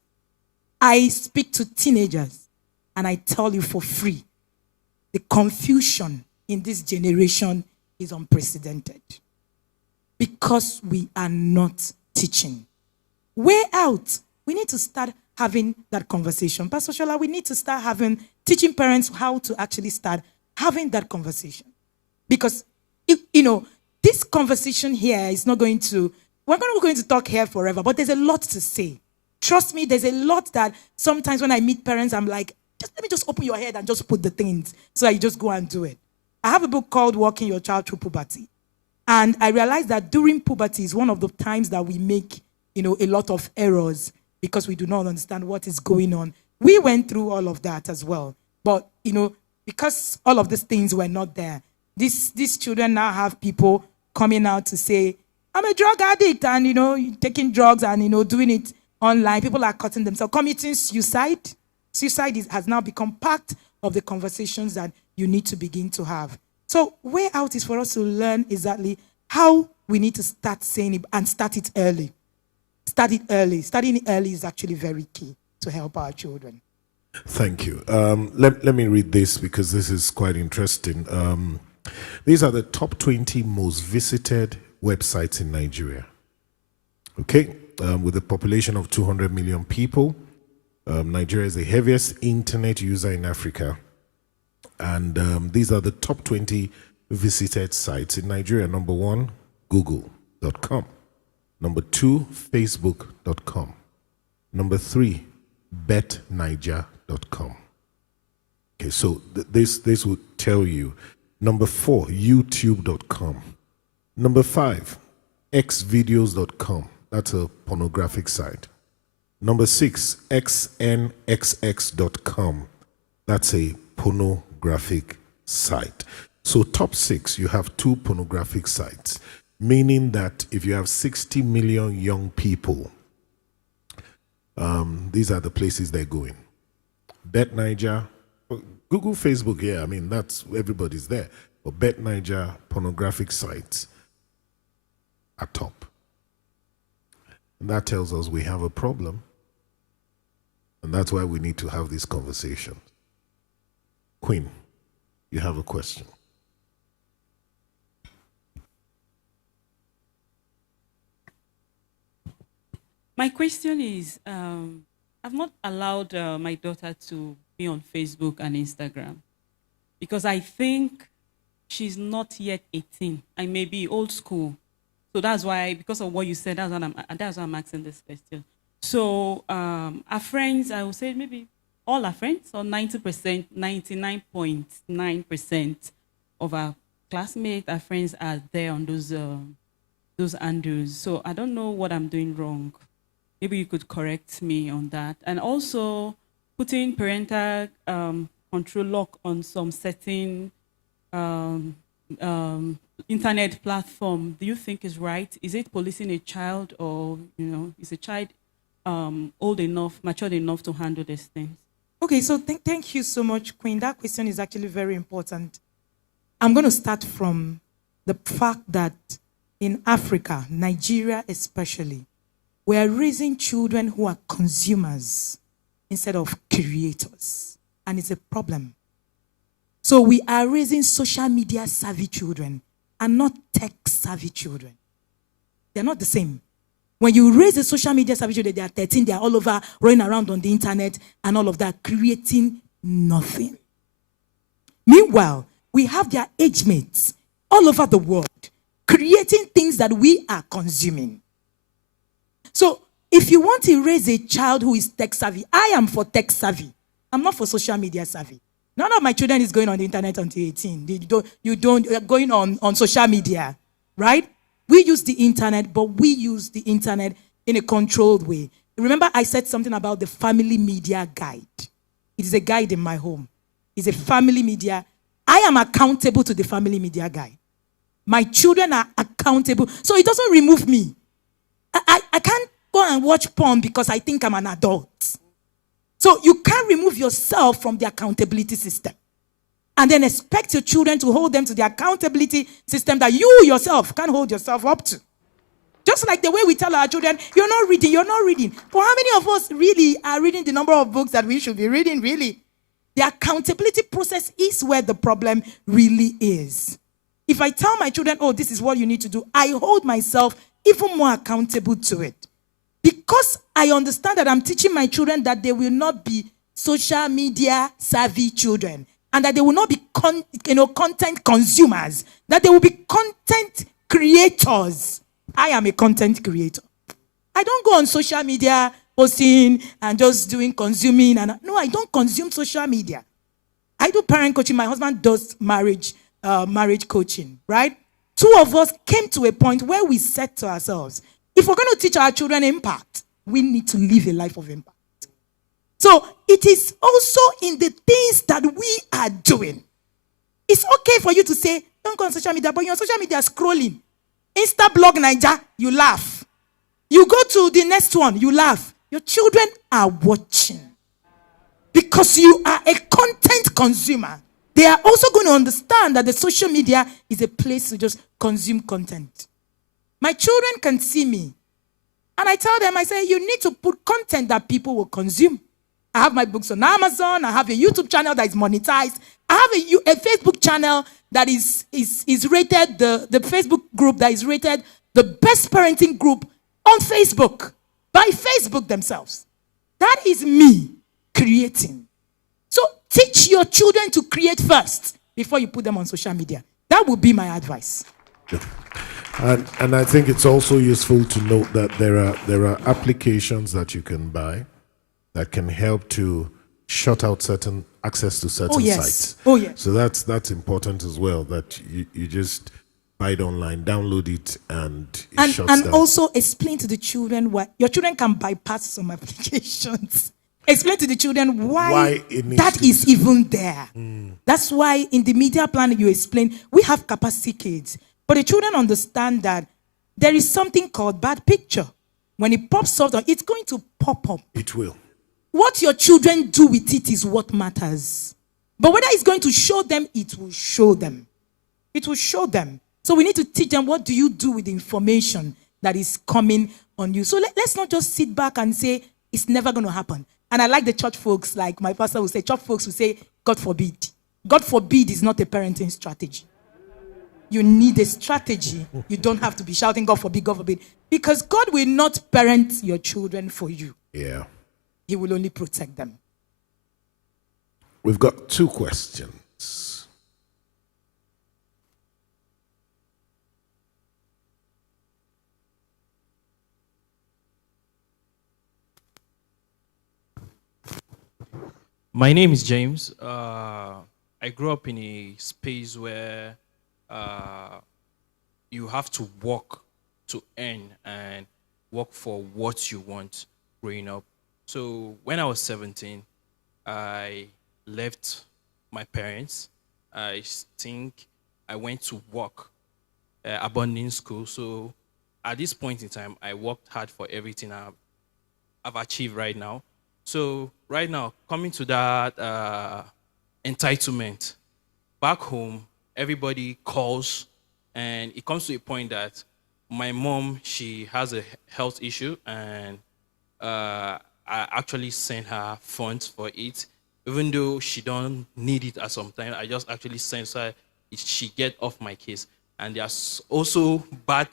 I speak to teenagers and I tell you for free, the confusion in this generation is unprecedented because we are not teaching. Way out, we need to start having that conversation. Pastor Shola, we need to start teaching parents how to actually start having that conversation. Because, this conversation here is not going to, we're not going to talk here forever, but there's a lot to say. Trust me, there's a lot that sometimes when I meet parents, I'm like, let me just open your head and just put the things so that you just go and do it. I have a book called Walking Your Child Through Puberty. And I realized that during puberty is one of the times that we make, a lot of errors because we do not understand what is going on. We went through all of that as well. But, because all of these things were not there, these children now have people coming out to say, I'm a drug addict and, taking drugs and, doing it online. People are cutting themselves, committing suicide. Suicide has now become part of the conversations that you need to begin to have. So way out is for us to learn exactly how we need to start saying it and start it early. Start it early. Starting it early is actually very key to help our children. Thank you. Let me read this because this is quite interesting. These are the top 20 most visited websites in Nigeria. Okay? With a population of 200 million people, Nigeria is the heaviest internet user in Africa. And these are the top 20 visited sites in Nigeria. Number 1, google.com. Number 2, facebook.com. Number 3, betniger.com. Okay, so this would tell you. Number 4, youtube.com. Number 5, xvideos.com. That's a pornographic site. Number 6, xnxx.com. That's a pornographic site. So top 6, you have 2 pornographic sites, meaning that if you have 60 million young people, these are the places they're going. BetNiger, Google, Facebook, yeah, that's, everybody's there. But BetNiger, pornographic sites are top. And that tells us we have a problem. And that's why we need to have this conversation. Queen, you have a question. My question is, I've not allowed my daughter to be on Facebook and Instagram because I think she's not yet 18. I may be old school. So that's why, because of what you said, that's why I'm asking this question. So our friends, I would say maybe all our friends, or 90%, 99.9% of our classmates, our friends are there on those handles. So I don't know what I'm doing wrong. Maybe you could correct me on that. And also putting parental control lock on some certain internet platform, do you think is right? Is it policing a child, or is a child old enough, matured enough to handle these things? Okay, so thank you so much, Queen. That question is actually very important. I'm going to start from the fact that in Africa, Nigeria especially, we are raising children who are consumers instead of creators. And it's a problem. So we are raising social media savvy children and not tech savvy children. They're not the same. When you raise the social media savvy children, they are 13, they are all over, running around on the internet and all of that, creating nothing. Meanwhile, we have their age mates all over the world, creating things that we are consuming. So if you want to raise a child who is tech savvy, I am for tech savvy. I'm not for social media savvy. None of my children is going on the internet until 18. You're going on social media, right? We use the internet, but we use the internet in a controlled way. Remember, I said something about the family media guide. It is a guide in my home. It's a family media. I am accountable to the family media guide. My children are accountable. So it doesn't remove me. I can't go and watch porn because I think I'm an adult. So you can't remove yourself from the accountability system and then expect your children to hold them to the accountability system that you yourself can't hold yourself up to. Just like the way we tell our children, you're not reading. But how many of us really are reading the number of books that we should be reading, really? The accountability process is where the problem really is. If I tell my children, oh, this is what you need to do, I hold myself even more accountable to it. Because I understand that I'm teaching my children that they will not be social media savvy children and that they will not be content consumers, that they will be content creators. I am a content creator. I don't go on social media posting and just doing consuming. No, I don't consume social media. I do parent coaching. My husband does marriage coaching, right? Two of us came to a point where we said to ourselves, if we're going to teach our children impact, we need to live a life of impact. So it is also in the things that we are doing. It's okay for you to say, don't go on social media, but you're on social media scrolling. Insta blog Niger, you laugh. You go to the next one, you laugh. Your children are watching. Because you are a content consumer. They are also going to understand that the social media is a place to just consume content. My children can see me. And I tell them, I say, you need to put content that people will consume. I have my books on Amazon. I have a YouTube channel that is monetized. I have a Facebook channel that is rated, the Facebook group that is rated the best parenting group on Facebook by Facebook themselves. That is me creating. So teach your children to create first before you put them on social media. That would be my advice. Yeah. And I think it's also useful to note that there are applications that you can buy that can help to shut out certain access to certain sites. Oh yes. So that's important as well, that you just buy it online, download it, and it shuts down. And also explain to the children why your children can bypass some applications. Explain to the children why that is even there. That's why in the media plan you explain, we have capacity kids. But the children understand that there is something called bad picture. When it pops up, it's going to pop up. It will. What your children do with it is what matters. But whether it's going to show them, it will show them. It will show them. So we need to teach them, what do you do with the information that is coming on you? So let's not just sit back and say, it's never going to happen. And I like the church folks, like my pastor will say, church folks will say, God forbid. God forbid is not a parenting strategy. You need a strategy. You don't have to be shouting, God forbid, God forbid. Because God will not parent your children for you. Yeah. He will only protect them. We've got 2 questions. My name is James. I grew up in a space where you have to work to earn and work for what you want growing up. So when I was 17, I left my parents. I think I went to work, abandoning school. So at this point in time, I worked hard for everything I've achieved right now. So right now, coming to that entitlement, back home, everybody calls, and it comes to a point that my mom, she has a health issue, and I actually send her funds for it, even though she don't need it at some time. I just actually send her she get off my case. And there's also bad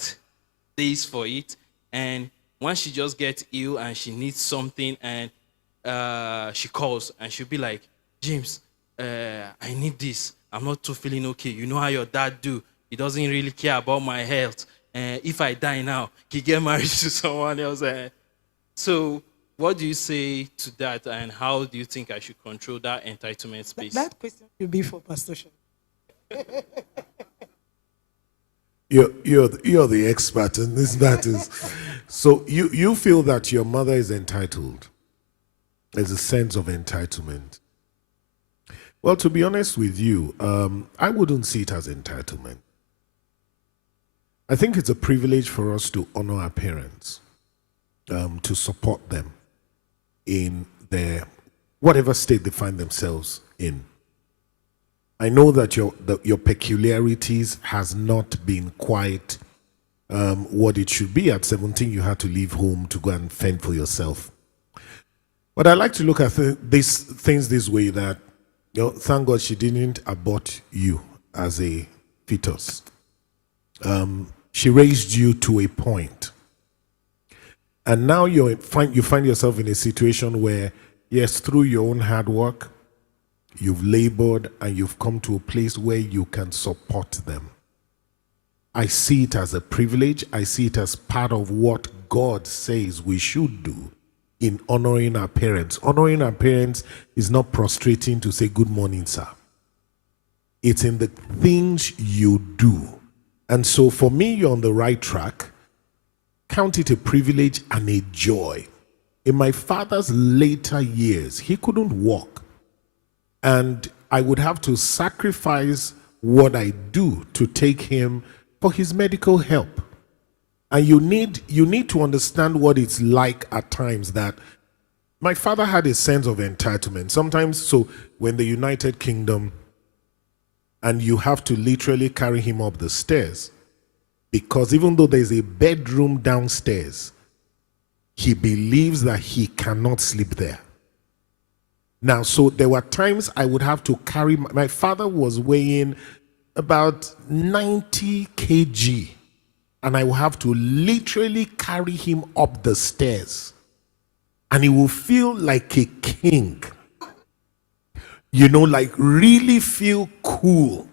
days for it. And once she just gets ill and she needs something, and she calls and she'll be like, James, I need this. I'm not too feeling okay. You know how your dad do. He doesn't really care about my health. If I die now, he get married to someone else. So what do you say to that, and how do you think I should control that entitlement space? That question should be for Pastor Sean. You're the expert in this matters. So you feel that your mother is entitled. There's a sense of entitlement. Well, to be honest with you, I wouldn't see it as entitlement. I think it's a privilege for us to honor our parents, to support them in their whatever state they find themselves in. I know that your peculiarities has not been quite what it should be. At 17, you had to leave home to go and fend for yourself. But I like to look at these things this way, that thank God she didn't abort you as a fetus. She raised you to a point. And now you find yourself in a situation where, yes, through your own hard work, you've labored and you've come to a place where you can support them. I see it as a privilege. I see it as part of what God says we should do in honoring our parents. Honoring our parents is not prostrating to say, good morning, sir. It's in the things you do. And so for me, you're on the right track. Count it a privilege and a joy. In my father's later years, he couldn't walk. And I would have to sacrifice what I do to take him for his medical help. And you need to understand what it's like at times that my father had a sense of entitlement. Sometimes, so when the United Kingdom, and you have to literally carry him up the stairs, because even though there's a bedroom downstairs, he believes that he cannot sleep there. Now, so there were times I would have to carry, my father was weighing about 90 kg, and I will have to literally carry him up the stairs. And he will feel like a king. Like really feel cool.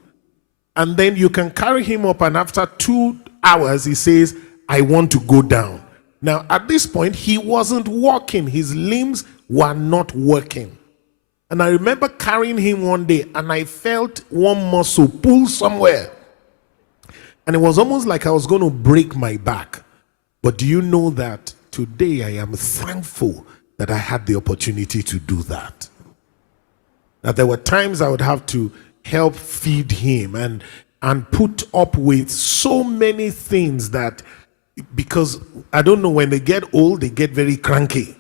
And then you can carry him up, and after 2 hours, he says, I want to go down. Now, at this point, he wasn't walking. His limbs were not working. And I remember carrying him one day, and I felt one muscle pull somewhere. And it was almost like I was going to break my back. But do you know that today I am thankful that I had the opportunity to do that? That there were times I would have to help feed him and put up with so many things that, because I don't know, when they get old, they get very cranky.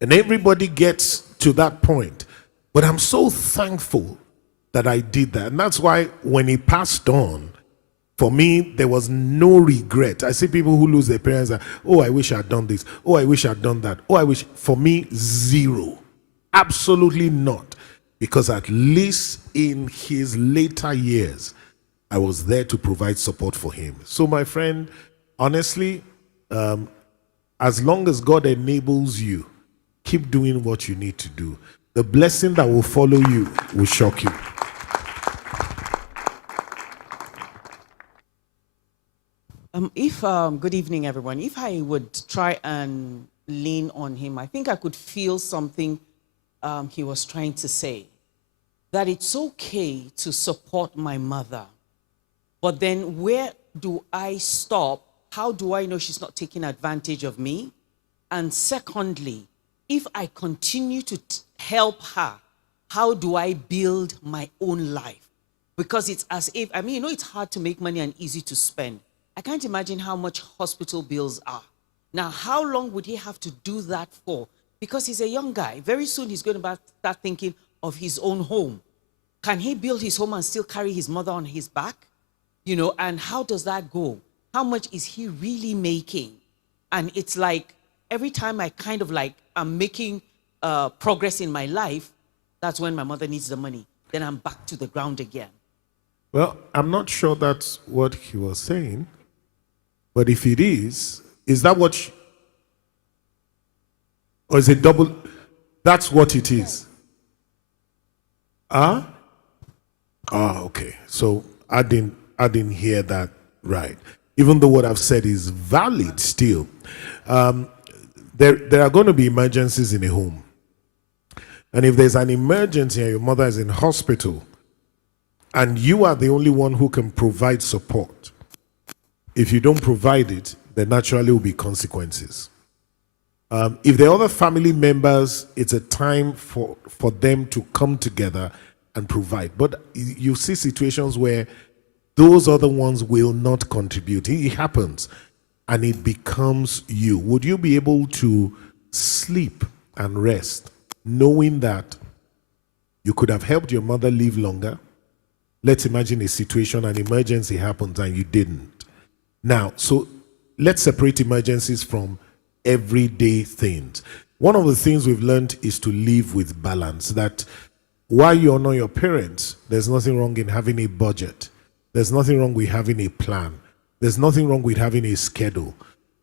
And everybody gets to that point. But I'm so thankful that I did that. And that's why when he passed on, for me, there was no regret. I see people who lose their parents and, oh, I wish I'd done this. Oh, I wish I'd done that. Oh, I wish. For me, zero. Absolutely not. Because at least in his later years, I was there to provide support for him. So, my friend, honestly, as long as God enables you, keep doing what you need to do. The blessing that will follow you will shock you. Good evening, everyone. If I would try and lean on him, I think I could feel something he was trying to say. That it's okay to support my mother. But then where do I stop? How do I know she's not taking advantage of me? And secondly, if I continue to help her, how do I build my own life? Because it's as if, it's hard to make money and easy to spend. I can't imagine how much hospital bills are. Now, how long would he have to do that for? Because he's a young guy. Very soon he's going to start thinking of his own home. Can he build his home and still carry his mother on his back? And how does that go? How much is he really making? And it's like, every time I kind of like I'm making progress in my life, that's when my mother needs the money. Then I'm back to the ground again. Well, I'm not sure that's what he was saying, but if it is that what, or is it double? That's what it is. Ah, okay. So I didn't hear that right. Even though what I've said is valid still, there are going to be emergencies in a home. And if there's an emergency and your mother is in hospital, and you are the only one who can provide support, if you don't provide it, there naturally will be consequences. If the other family members, it's a time for them to come together and provide. But you see situations where those other ones will not contribute. It happens, and it becomes you. Would you be able to sleep and rest knowing that you could have helped your mother live longer? Let's imagine a situation, an emergency happens and you didn't. Now, so let's separate emergencies from everyday things. One of the things we've learned is to live with balance, that while you honor your parents, there's nothing wrong in having a budget. There's nothing wrong with having a plan. There's nothing wrong with having a schedule.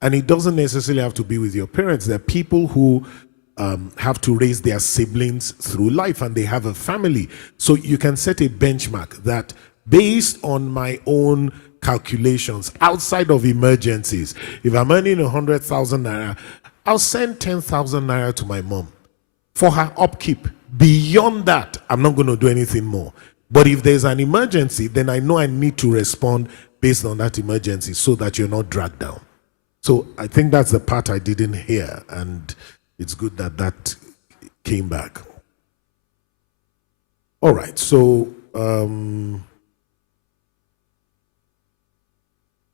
And it doesn't necessarily have to be with your parents. There are people who have to raise their siblings through life, and they have a family. So you can set a benchmark that, based on my own calculations, outside of emergencies, if I'm earning 100,000 naira, I'll send 10,000 naira to my mom for her upkeep. Beyond that, I'm not going to do anything more. But if there's an emergency, then I know I need to respond based on that emergency so that you're not dragged down. So I think that's the part I didn't hear, and it's good that that came back. All right, so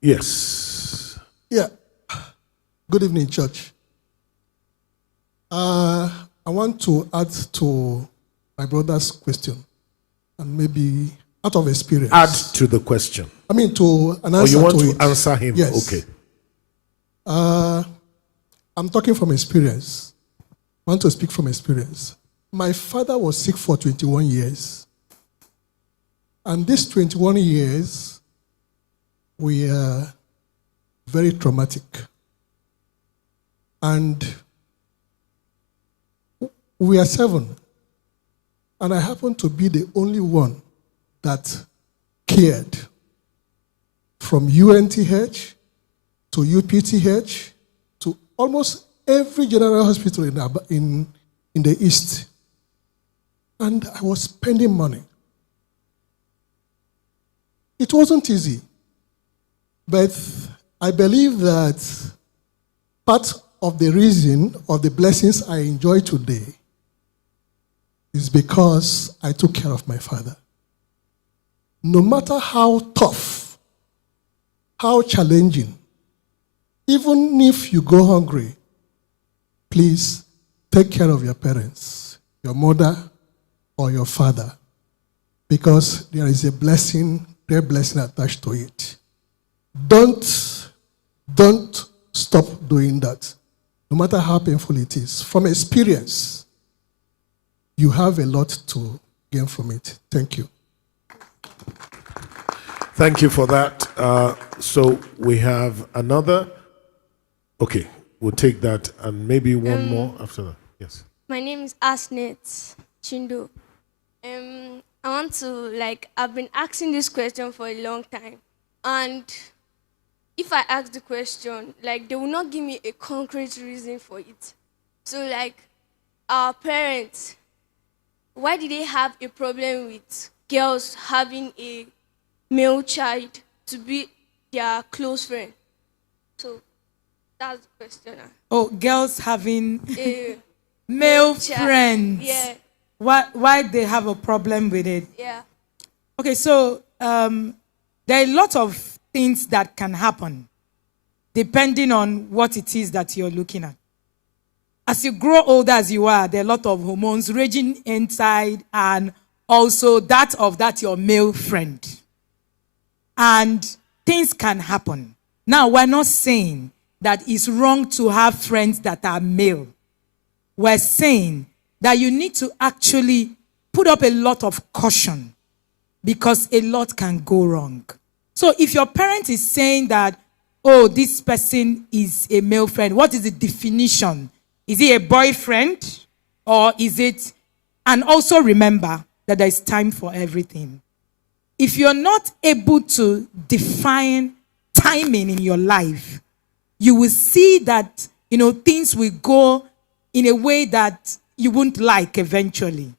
yes. Yeah. Good evening, church. I want to add to my brother's question, and maybe out of experience. Add to the question. I mean, to an answer. Or you want to to it. answer him? Yes. Okay. I'm talking from experience. I want to speak from experience. My father was sick for 21 years. And these 21 years were very traumatic. And we are 7. And I happen to be the only one that cared. From UNTH to UPTH to almost every general hospital in the East. And I was spending money. It wasn't easy. But I believe that part of the reason of the blessings I enjoy today is because I took care of my father. No matter how tough, how challenging, even if you go hungry, please take care of your parents, your mother or your father, because there is a blessing, great blessing attached to it. Don't stop doing that, no matter how painful it is. From experience, you have a lot to gain from it. Thank you. Thank you for that. So we have another. Okay, we'll take that and maybe one more after that. Yes. My name is Asnet Chindo. I want to, I've been asking this question for a long time. And if I ask the question, they will not give me a concrete reason for it. So, our parents, why did they have a problem with girls having a male child to be their close friend? So, that's the question. Oh, girls having A male child. friends. Yeah. Why they have a problem with it? Yeah. Okay, so there are a lot of things that can happen depending on what it is that you're looking at. As you grow older as you are, there are a lot of hormones raging inside, and also that of your male friend. And things can happen. Now, we're not saying that it's wrong to have friends that are male. We're saying that you need to actually put up a lot of caution because a lot can go wrong. So if your parent is saying that, oh, this person is a male friend, what is the definition? Is he a boyfriend or is it? And also remember that there is time for everything. If you're not able to define timing in your life, you will see that, things will go in a way that you won't like eventually.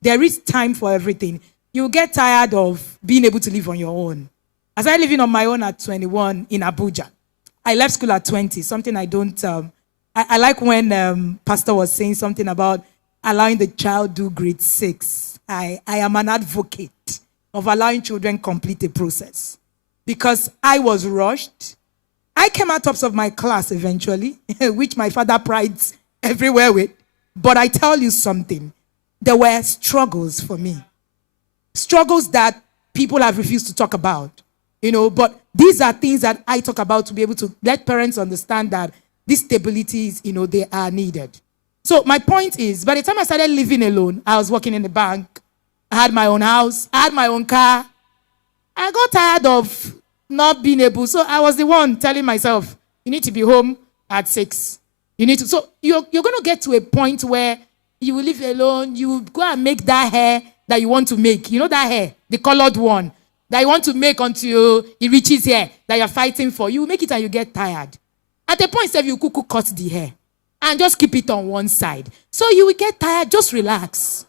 There is time for everything. You'll get tired of being able to live on your own. As I living on my own at 21 in Abuja, I left school at 20, something I don't, I like when Pastor was saying something about allowing the child do grade 6. I am an advocate of allowing children complete a process because I was rushed. I came out tops of my class eventually, which my father prides everywhere with. But I tell you something, there were struggles for me. Struggles that people have refused to talk about, but these are things that I talk about to be able to let parents understand that these stabilities, they are needed. So my point is, by the time I started living alone, I was working in the bank. I had my own house. I had my own car. I got tired of not being able. So I was the one telling myself, you need to be home at 6. You need to. So you're going to get to a point where you will live alone. You will go and make that hair that you want to make. You know that hair, the colored one, that you want to make until it reaches here, that you're fighting for. You make it and you get tired. At a point, you could cut the hair and just keep it on one side. So you will get tired. Just relax.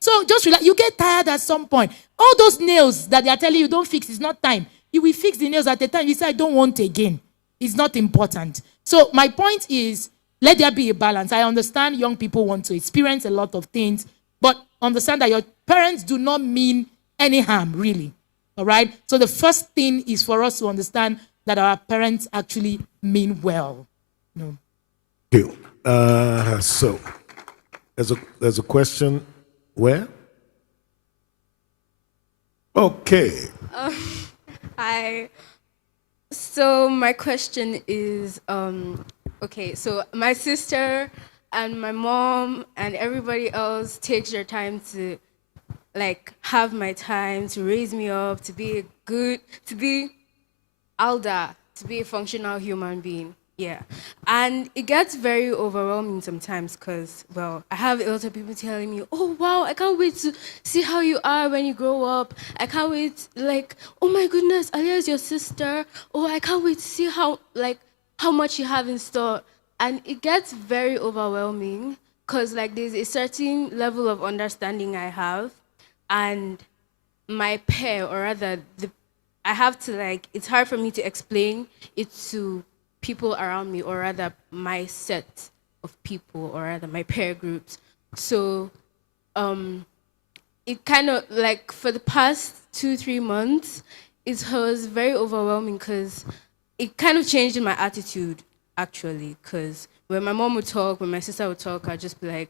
So just relax. You get tired at some point. All those nails that they are telling you don't fix, it's not time. You will fix the nails at the time you say, I don't want again. It's not important. So my point is, let there be a balance. I understand young people want to experience a lot of things, but understand that your parents do not mean any harm, really. All right? So the first thing is for us to understand that our parents actually mean well. Thank you. So there's a question. Where? Okay. Hi. So my question is, okay, so my sister and my mom and everybody else takes their time to have my time, to raise me up, to be elder, to be a functional human being. Yeah. And it gets very overwhelming sometimes because, I have a lot of people telling me, oh, wow, I can't wait to see how you are when you grow up. I can't wait, oh my goodness, Alia is your sister. Oh, I can't wait to see how much you have in store. And it gets very overwhelming because, there's a certain level of understanding I have. And my pair, or rather, I have to, it's hard for me to explain it to people around me, or rather my set of people, or rather my peer groups. So it kind of for the past 2-3 months, it was very overwhelming because it kind of changed my attitude, actually. Because when my mom would talk, when my sister would talk, I'd just be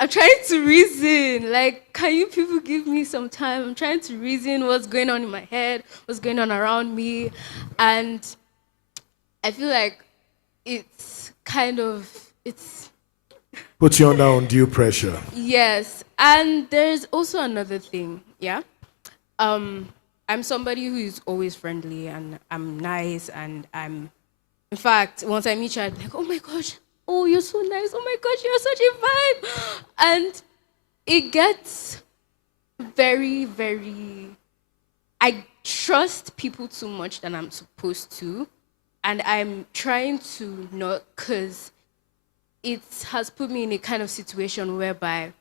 I'm trying to reason. Can you people give me some time? I'm trying to reason what's going on in my head, what's going on around me. And I feel it's Put you under undue pressure. Yes. And there's also another thing, yeah? I'm somebody who is always friendly and I'm nice and in fact, once I meet you, I'd be like, oh my gosh, oh, you're so nice. Oh my gosh, you're such a vibe. And it gets very, very, I trust people too much than I'm supposed to. And I'm trying to not, because it has put me in a kind of situation whereby,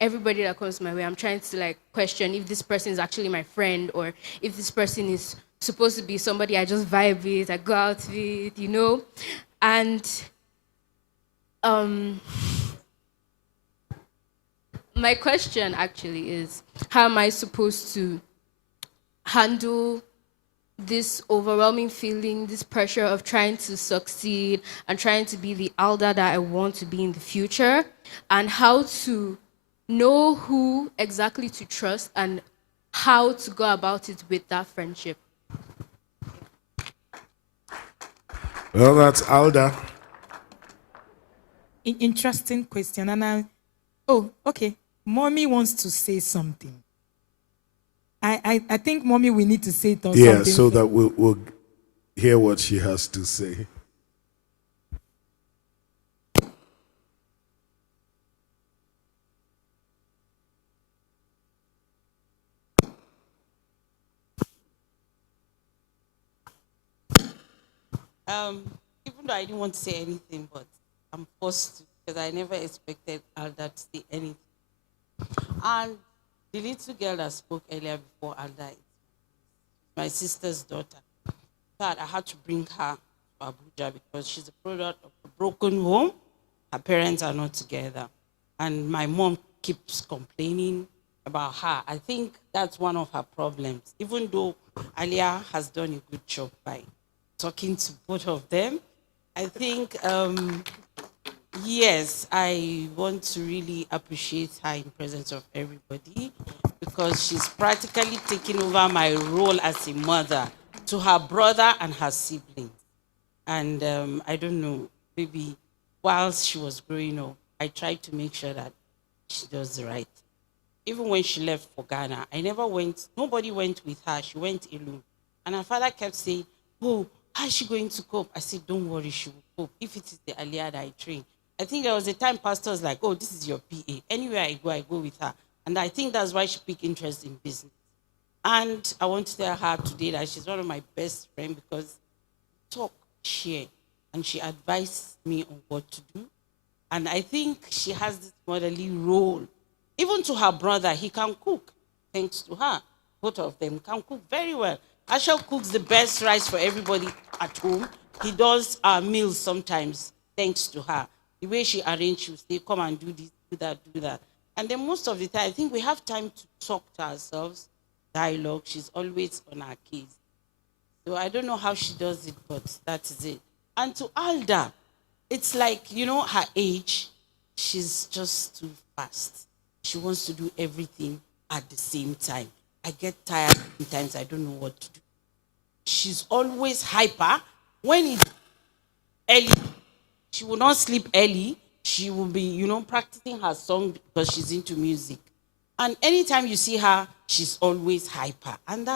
everybody that comes my way, I'm trying to, question if this person is actually my friend or if this person is supposed to be somebody I just vibe with, I go out with, And my question actually is, how am I supposed to handle this overwhelming feeling, this pressure of trying to succeed and trying to be the elder that I want to be in the future, and how to know who exactly to trust and how to go about it with that friendship? Well, that's Alda. Interesting question. Oh, okay. Mommy wants to say something. I think mommy we need to say it or Yeah, something. so that we'll hear what she has to say. Even though I didn't want to say anything, but I'm forced to because I never expected Alda to say anything. And the little girl that spoke earlier before Alda, is my sister's daughter. But I had to bring her to Abuja because she's a product of a broken home. Her parents are not together. And my mom keeps complaining about her. I think that's one of her problems. Even though Alia has done a good job by talking to both of them, I think, yes, I want to really appreciate her in presence of everybody because she's practically taking over my role as a mother to her brother and her siblings. And I don't know, maybe while she was growing up, I tried to make sure that she does the right thing. Even when she left for Ghana, nobody went with her. She went alone. And her father kept saying, oh, how is she going to cope? I said, don't worry, she will cope. If it is the Aliyah that I train. I think there was a time pastor was like, oh, this is your PA. Anywhere I go with her. And I think that's why she picked interest in business. And I want to tell her today that she's one of my best friends because talk, share, and she advised me on what to do. And I think she has this motherly role. Even to her brother, he can cook, thanks to her. Both of them can cook very well. Ashel cooks the best rice for everybody at home. He does our meals sometimes, thanks to her. The way she arranged, she would say, come and do this, do that, do that. And then most of the time, I think we have time to talk to ourselves, dialogue. She's always on our case. So I don't know how she does it, but that is it. And to Alda, it's like, her age, she's just too fast. She wants to do everything at the same time. I get tired sometimes, I don't know what to do. She's always hyper. When it's early, she will not sleep early. She will be, practicing her song because she's into music. And anytime you see her, she's always hyper. And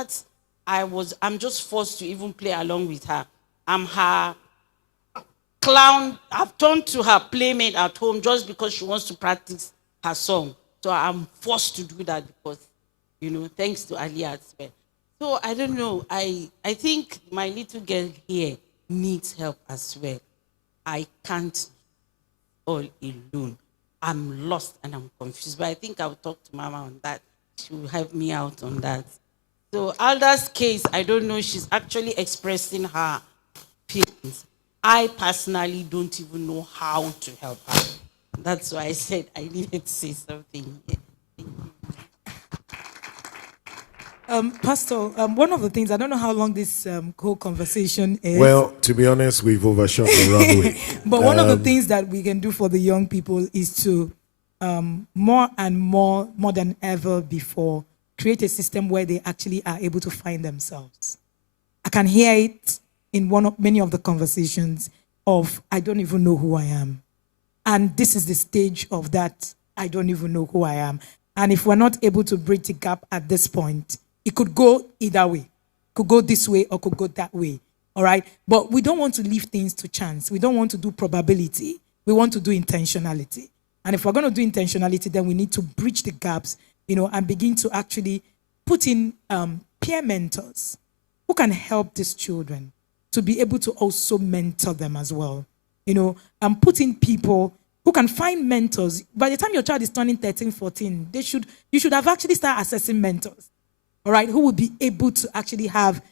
I'm just forced to even play along with her. I'm her clown. I've turned to her playmate at home just because she wants to practice her song. So I'm forced to do that because, thanks to Aliyah as well. So I don't know. I think my little girl here needs help as well. I can't all alone. I'm lost and I'm confused. But I think I'll talk to Mama on that. She will help me out on that. So Alda's case, I don't know. She's actually expressing her feelings. I personally don't even know how to help her. That's why I said I needed to say something. Pastor, one of the things, I don't know how long this whole conversation is. Well, to be honest, we've overshot the runway. But one of the things that we can do for the young people is to, more and more than ever before, create a system where they actually are able to find themselves. I can hear it in many of the conversations of, I don't even know who I am. And this is the stage of that, I don't even know who I am. And if we're not able to bridge the gap at this point, it could go either way. Could go this way or could go that way. All right? But we don't want to leave things to chance. We don't want to do probability. We want to do intentionality. And if we're going to do intentionality, then we need to bridge the gaps, and begin to actually put in peer mentors who can help these children to be able to also mentor them as well. And put in people who can find mentors. By the time your child is turning 13, 14, you should have actually started assessing mentors. All right, who will be able to actually have,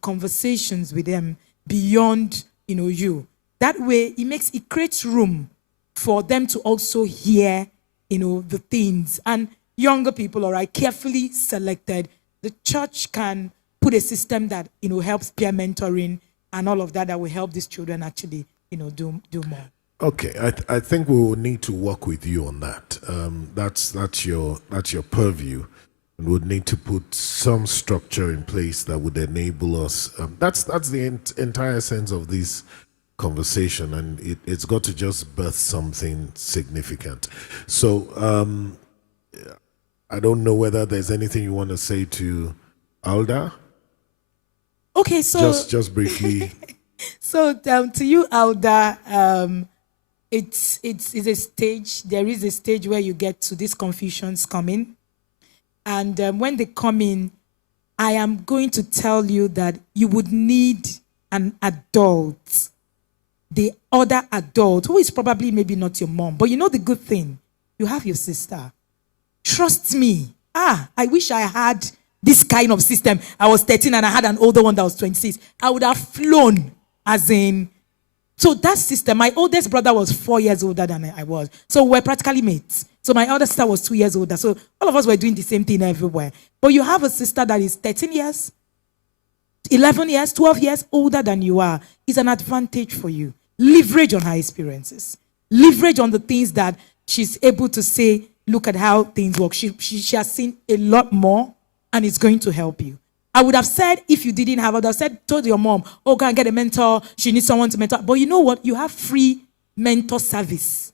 conversations with them beyond, you. That way, it creates room for them to also hear, the things. And younger people, all right, carefully selected, the church can put a system that, helps peer mentoring and all of that will help these children actually, do more. Okay, I think we will need to work with you on that. That's your purview. And would need to put some structure in place that would enable us. That's the entire sense of this conversation, and it's got to just birth something significant. So I don't know whether there's anything you want to say to Alda. Okay, so just briefly. So to you, Alda, it's a stage. There is a stage where you get to these confusions coming, and when they come in, I am going to tell you that you would need an adult, the other adult, who is probably maybe not your mom, but you know the good thing, you have your sister. Trust me. I wish I had this kind of system. I was 13 and I had an older one that was 26. I would have flown, as in. So that system, my oldest brother was 4 years older than I was. So we're practically mates. So my elder sister was 2 years older. So all of us were doing the same thing everywhere. But you have a sister that is 13 years, 11 years, 12 years older than you are. It's an advantage for you. Leverage on her experiences. Leverage on the things that she's able to say, look at how things work. She has seen a lot more, and it's going to help you. I would have said, if you didn't have, I would have told your mom, oh, go and get a mentor. She needs someone to mentor. But you know what? You have free mentor service.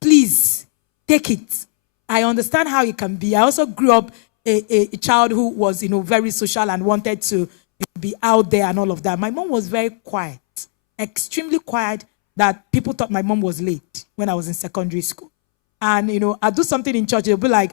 Please, take it. I understand how it can be. I also grew up a child who was, very social and wanted to be out there and all of that. My mom was very quiet, extremely quiet, that people thought my mom was late when I was in secondary school. And, I'd do something in church. They'll be like,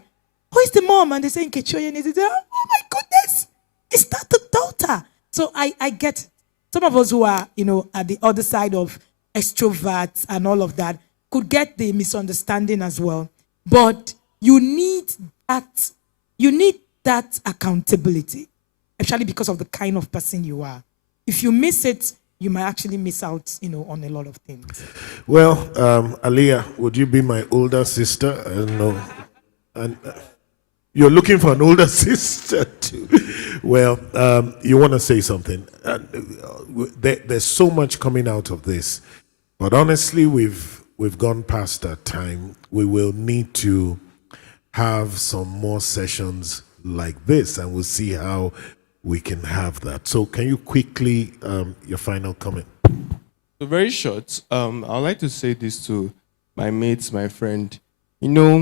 who is the mom? And they say, Nkechoye. And they say, oh my goodness, is that the daughter? So I get it. Some of us who are, at the other side of extroverts and all of that could get the misunderstanding as well. But you need that accountability, especially because of the kind of person you are. If you miss it, you might actually miss out, on a lot of things. Well, Aliyah, would you be my older sister? I don't know. And you're looking for an older sister too. Well, you want to say something. There's so much coming out of this. But honestly, we've gone past that time. We will need to have some more sessions like this, and we'll see how we can have that. So can you quickly, your final comment? So very short, I'd like to say this to my mates, my friend.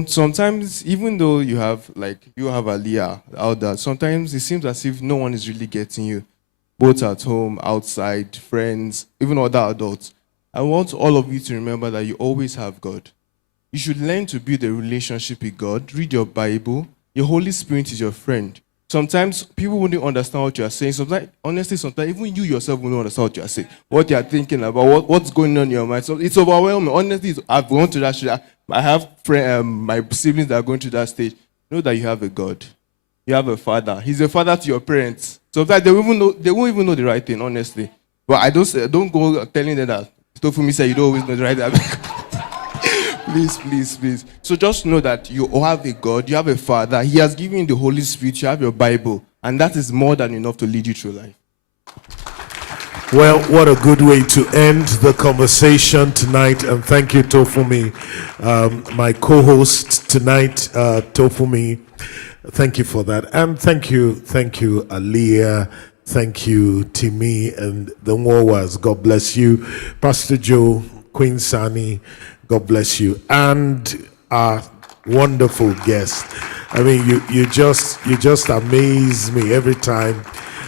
Sometimes even though you have Aliyah out there, sometimes it seems as if no one is really getting you, both at home, outside, friends, even other adults. I want all of you to remember that you always have God. You should learn to build a relationship with God. Read your Bible. Your Holy Spirit is your friend. Sometimes people wouldn't understand what you are saying. Sometimes even you yourself wouldn't understand what you are saying, what you are thinking about, what's going on in your mind. So it's overwhelming. Honestly, I've gone to that stage. I have my siblings that are going to that stage. Know that you have a God. You have a father. He's a father to your parents. Sometimes they won't even know the right thing, honestly. But I don't go telling them that. Tofumi said you don't always know the right thing. Please. So just know that you have a God, you have a Father. He has given you the Holy Spirit, you have your Bible, and that is more than enough to lead you through life. Well, what a good way to end the conversation tonight. And thank you, Tofumi, my co-host tonight, Tofumi. Thank you for that. And thank you, Aliyah. Thank you, Timi, and the Mwawas. God bless you. Pastor Joe, Queen Sani, God bless you. And our wonderful guest. I mean, you just amaze me every time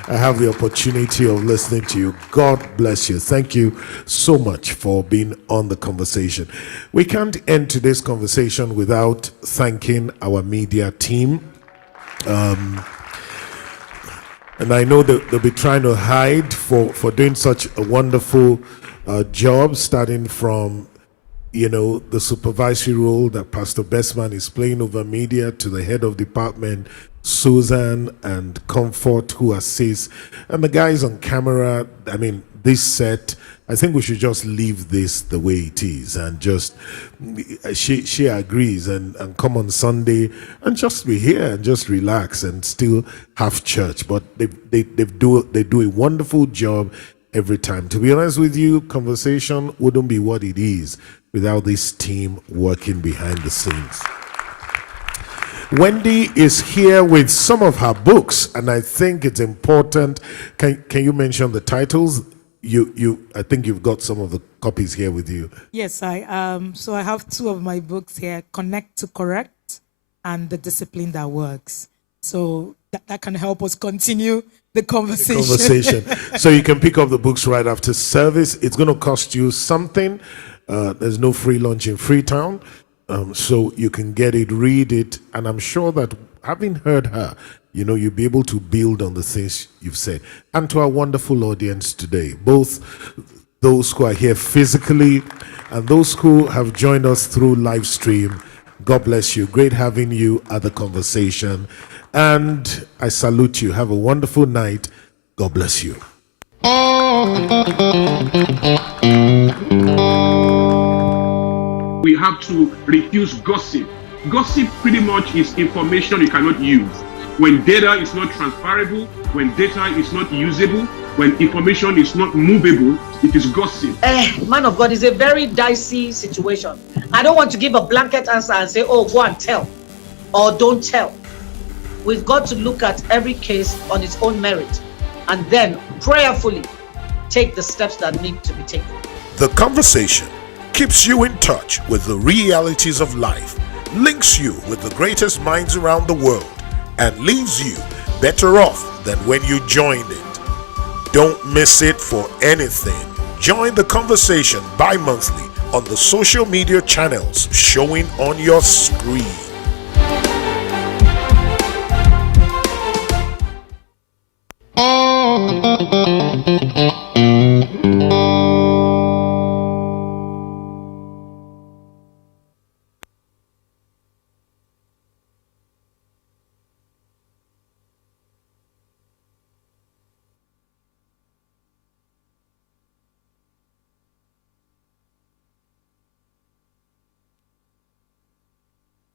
I have the opportunity of listening to you. God bless you. Thank you so much for being on the conversation. We can't end today's conversation without thanking our media team. And I know that they'll be trying to hide for doing such a wonderful job, starting from the supervisory role that Pastor Bestman is playing over media, to the head of department, Susan, and Comfort, who assists, and the guys on camera. I mean, this set, I think we should just leave this the way it is, and just she agrees, and come on Sunday and just be here and just relax and still have church. But they do a wonderful job every time. To be honest with you, conversation wouldn't be what it is without this team working behind the scenes. Wendy is here with some of her books, and I think it's important. Can you mention the titles? I think you've got some of the copies here with you. Yes, so I have two of my books here, Connect to Correct and The Discipline That Works. So that can help us continue the conversation. So you can pick up the books right after service. It's going to cost you something. There's no free lunch in Freetown. So you can get it, read it, and I'm sure that having heard her, you'll be able to build on the things you've said. And to our wonderful audience today, both those who are here physically and those who have joined us through live stream, God bless you. Great having you at the conversation. And I salute you. Have a wonderful night. God bless you. We have to refuse gossip. Gossip pretty much is information you cannot use. When data is not transferable, when data is not usable, when information is not movable, it is gossip. Man of God, it's a very dicey situation. I don't want to give a blanket answer and say, oh, go and tell, or don't tell. We've got to look at every case on its own merit and then prayerfully take the steps that need to be taken. The conversation keeps you in touch with the realities of life, links you with the greatest minds around the world, and leaves you better off than when you joined it. Don't miss it for anything. Join the conversation bi-monthly on the social media channels showing on your screen. Oh,